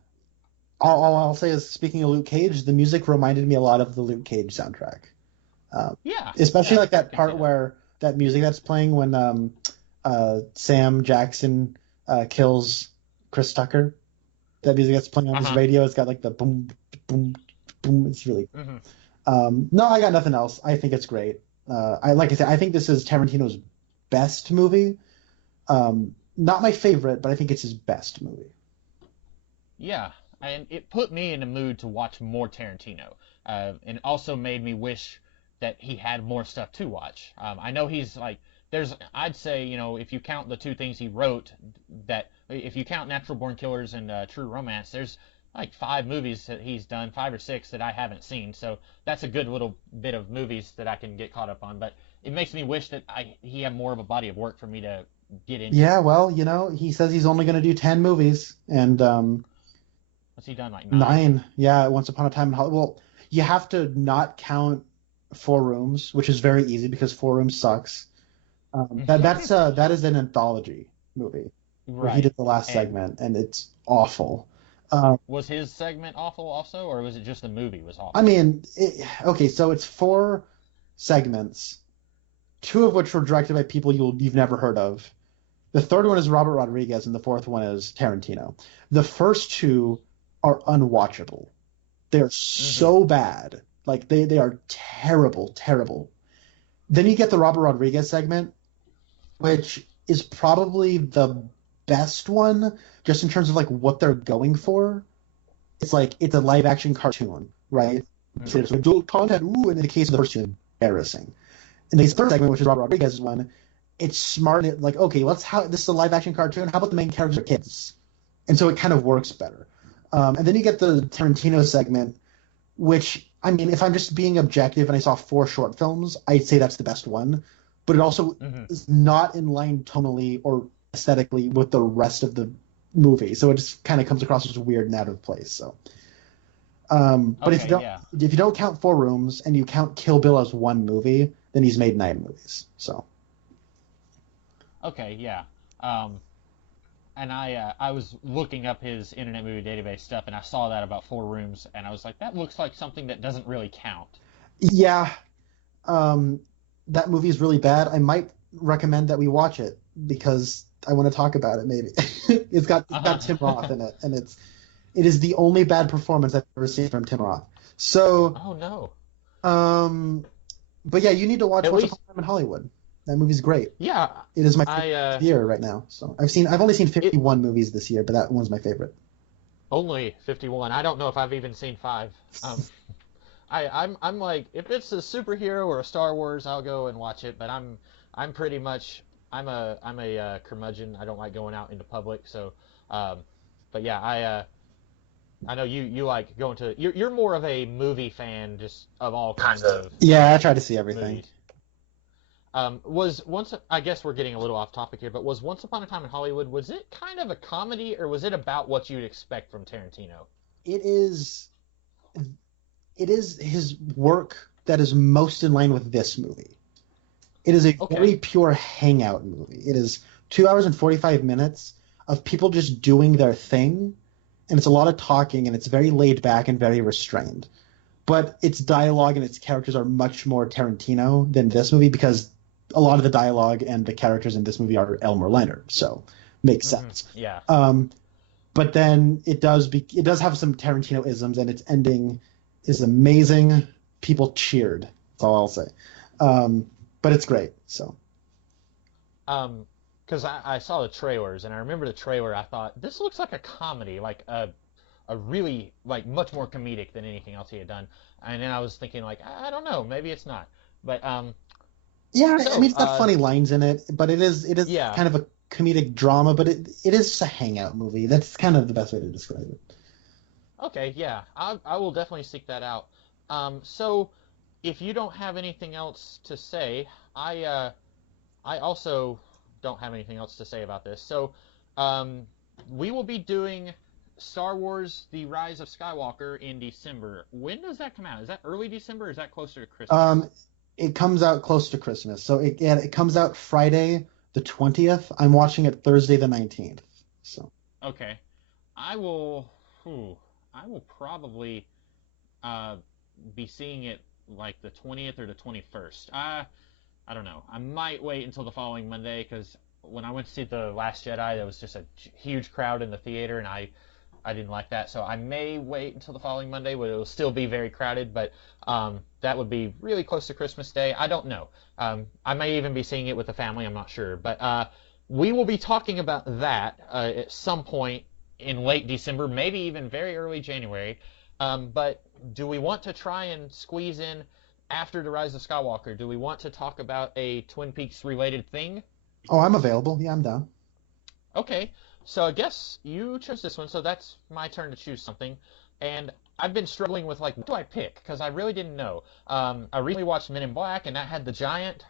I'll say is, speaking of Luke Cage, the music reminded me a lot of the Luke Cage soundtrack. Yeah. Especially like that part where that music that's playing when Sam Jackson kills Chris Tucker. That music that's playing on his radio, it's got like the boom, boom, boom. It's really. No, I got nothing else. I think it's great. Like I said, I think this is Tarantino's best movie. Not my favorite, but I think it's his best movie. Yeah, and it put me in a mood to watch more Tarantino, and also made me wish that he had more stuff to watch. I know he's like, I'd say, if you count the 2 things he wrote, that if you count Natural Born Killers and True Romance, there's like 5 movies that he's done, 5 or 6 that I haven't seen. So that's a good little bit of movies that I can get caught up on. But it makes me wish that he had more of a body of work for me to get into. Yeah, well, he says he's only going to do 10 movies, and what's he done, like 9? Yeah, Once Upon a Time in Hollywood. Well, you have to not count 4 Rooms, which is very easy because 4 Rooms sucks. That is an anthology movie where he did the last segment, and it's awful. Was his segment awful also, or was it just the movie was awful? I mean, okay, so it's 4 segments, 2 of which were directed by people you've never heard of, The third one is Robert Rodriguez, and the fourth one is Tarantino. The first two are unwatchable. They're so bad. Like they are terrible, terrible. Then you get the Robert Rodriguez segment, which is probably the best one, just in terms of like what they're going for. It's like it's a live action cartoon, right? So there's adult content, ooh, and in the case of the first two, embarrassing. And the third segment, which is Robert Rodriguez's one, it's smart. And like, okay, this is a live action cartoon. How about the main characters are kids? And so it kind of works better. And then you get the Tarantino segment, which, I mean, if I'm just being objective and I saw 4 short films, I'd say that's the best one. But it also is not in line tonally or aesthetically with the rest of the movie. So it just kind of comes across as weird and out of place. So, but if you don't count 4 Rooms and you count Kill Bill as one movie, then he's made 9 movies. So. Okay, yeah. And I was looking up his Internet Movie Database stuff, and I saw that about 4 Rooms, and I was like, that looks like something that doesn't really count. Yeah. That movie is really bad. I might recommend that we watch it because I want to talk about it. Maybe it's got Tim Roth in it, and it is the only bad performance I've ever seen from Tim Roth. So. Oh no. But yeah, you need to watch Once Upon a Time in Hollywood. That movie's great. Yeah. It is my favorite year right now. So I've only seen 51 movies this year, but that one's my favorite. Only 51. I don't know if I've even seen 5. I'm like, if it's a superhero or a Star Wars, I'll go and watch it. But I'm pretty much I'm a curmudgeon. I don't like going out into public. So, but yeah, I know you like going to. You're more of a movie fan, just of all kinds of. Yeah, I try to see everything. Movies. I guess we're getting a little off topic here, but was Once Upon a Time in Hollywood, was it kind of a comedy, or was it about what you'd expect from Tarantino? It is his work that is most in line with this movie. It is a very pure hangout movie. It is 2 hours and 45 minutes of people just doing their thing, and it's a lot of talking, and it's very laid back and very restrained. But its dialogue and its characters are much more Tarantino than this movie because a lot of the dialogue and the characters in this movie are Elmer Leonard, so makes sense. Yeah. But then it does have some Tarantino isms, and its ending is amazing. People cheered. That's all I'll say. But it's great. So. Because I saw the trailers, and I remember the trailer. I thought this looks like a comedy, like a really like much more comedic than anything else he had done. And then I was thinking like, I don't know, maybe it's not. But yeah, so, I mean, it's got funny lines in it, but it is kind of a comedic drama, but it is just a hangout movie. That's kind of the best way to describe it. Okay, yeah, I will definitely seek that out. So if you don't have anything else to say, I also don't have anything else to say about this. So we will be doing Star Wars: The Rise of Skywalker in December. When does that come out? Is that early December or is that closer to Christmas? It comes out close to Christmas. So it comes out Friday the 20th. I'm watching it Thursday the 19th. So. Okay. I will probably be seeing it like the 20th or the 21st. I don't know. I might wait until the following Monday because when I went to see The Last Jedi, there was just a huge crowd in the theater, and I didn't like that. So I may wait until the following Monday, where it will still be very crowded, but that would be really close to Christmas Day. I don't know. I may even be seeing it with the family. I'm not sure. But we will be talking about that at some point in late December, maybe even very early January. But do we want to try and squeeze in after The Rise of Skywalker? Do we want to talk about a Twin Peaks related thing? Oh, I'm available. Yeah, I'm down. Okay. So I guess you chose this one, so that's my turn to choose something. And I've been struggling with, like, what do I pick? Because I really didn't know. I recently watched Men in Black, and that had the giant.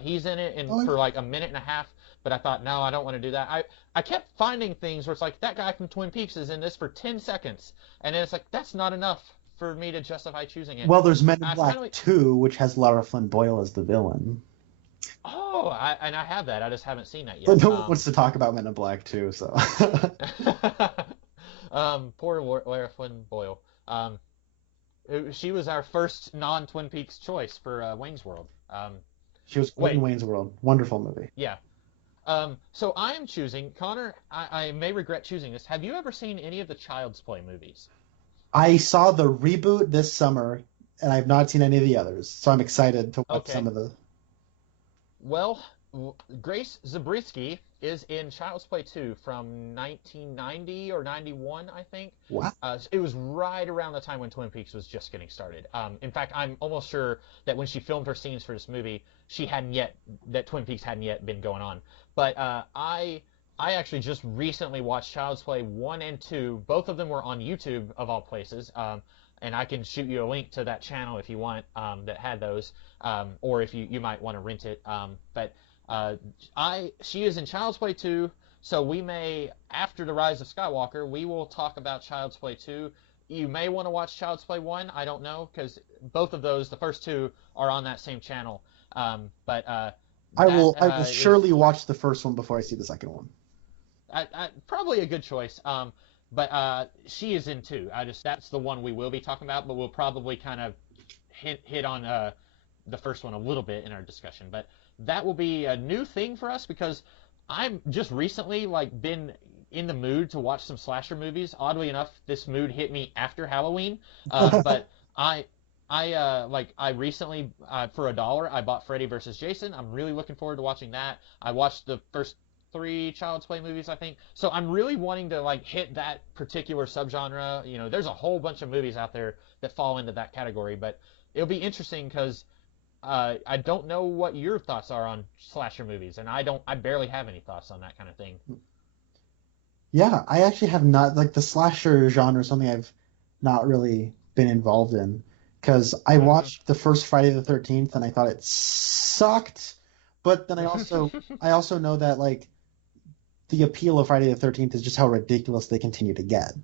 He's in it for like a minute and a half, but I thought, no, I don't want to do that. I kept finding things where it's like, that guy from Twin Peaks is in this for 10 seconds. And then it's like, that's not enough for me to justify choosing it. Well, there's Men in Black 2, which has Lara Flynn Boyle as the villain. Oh, I have that. I just haven't seen that yet. No one wants to talk about Men in Black 2, so. Poor Lara Flynn Boyle. She was our first non-Twin Peaks choice for Wayne's World. She was great in Wayne's World. Wonderful movie. Yeah. So I am choosing, Connor, I may regret choosing this. Have you ever seen any of the Child's Play movies? I saw the reboot this summer, and I've not seen any of the others, so I'm excited to watch Okay. some of the. Well, Grace Zabriskie is in Child's Play 2 from 1990 or 91, I think. Wow. It was right around the time when Twin Peaks was just getting started. In fact, I'm almost sure that when she filmed her scenes for this movie, that Twin Peaks hadn't yet been going on. But I actually just recently watched Child's Play 1 and 2. Both of them were on YouTube, of all places. And I can shoot you a link to that channel if you want, that had those, or if you might want to rent it. She is in Child's Play 2, so we may, after The Rise of Skywalker, we will talk about Child's Play 2. You may want to watch Child's Play 1, I don't know, because both of those, the first two, are on that same channel. I will surely watch the first one before I see the second one. Probably a good choice. But she is in 2. That's the one we will be talking about, but we'll probably kind of hit on the first one a little bit in our discussion. But that will be a new thing for us because I'm just recently been in the mood to watch some slasher movies. Oddly enough, this mood hit me after Halloween. But I recently, for $1, I bought Freddy vs. Jason. I'm really looking forward to watching that. I watched the first 3 Child's Play movies, I think. So I'm really wanting to hit that particular subgenre. You know, there's a whole bunch of movies out there that fall into that category, but it'll be interesting because I don't know what your thoughts are on slasher movies, and I barely have any thoughts on that kind of thing. Yeah, I actually have not, the slasher genre is something I've not really been involved in because I watched the first Friday the 13th and I thought it sucked, but then I also know that the appeal of Friday the 13th is just how ridiculous they continue to get.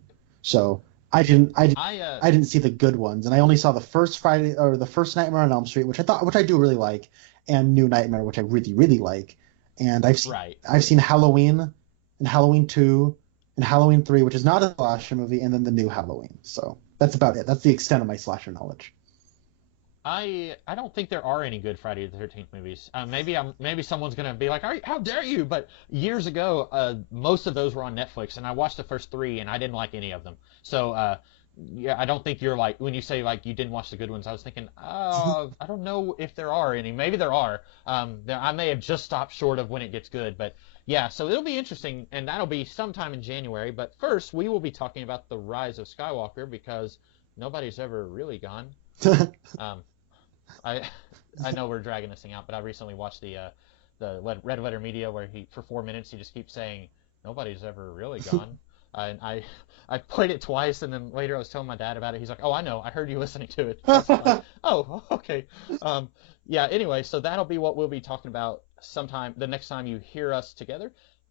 So I didn't see the good ones, and I only saw the first Friday or the first Nightmare on Elm Street, which I do really like, and New Nightmare, which I really really like. And I've seen Halloween and Halloween 2 and Halloween 3, which is not a slasher movie, and then the new Halloween. So that's about it. That's the extent of my slasher knowledge. I don't think there are any good Friday the 13th movies. Maybe someone's gonna be like, how dare you? But years ago, most of those were on Netflix, and I watched the first 3, and I didn't like any of them. So yeah, I don't think you're when you say you didn't watch the good ones. I was thinking, I don't know if there are any. Maybe there are. I may have just stopped short of when it gets good, but yeah. So it'll be interesting, and that'll be sometime in January. But first, we will be talking about The Rise of Skywalker because nobody's ever really gone. I know we're dragging this thing out, but I recently watched the Red Letter Media where for 4 minutes he just keeps saying nobody's ever really gone, and I played it twice, and then later I was telling my dad about it. He's like, "Oh, I know, I heard you listening to it." Oh, okay. Yeah. Anyway, so that'll be what we'll be talking about sometime the next time you hear us together.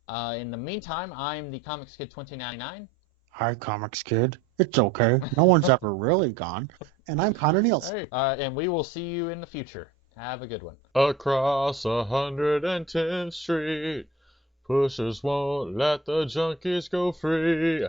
In the meantime, I'm the Comics Kid 2099. Hi, Comics Kid. It's okay. No one's ever really gone. And I'm Connor Nielsen. Hey, and we will see you in the future. Have a good one. Across 110th Street, pushers won't let the junkies go free.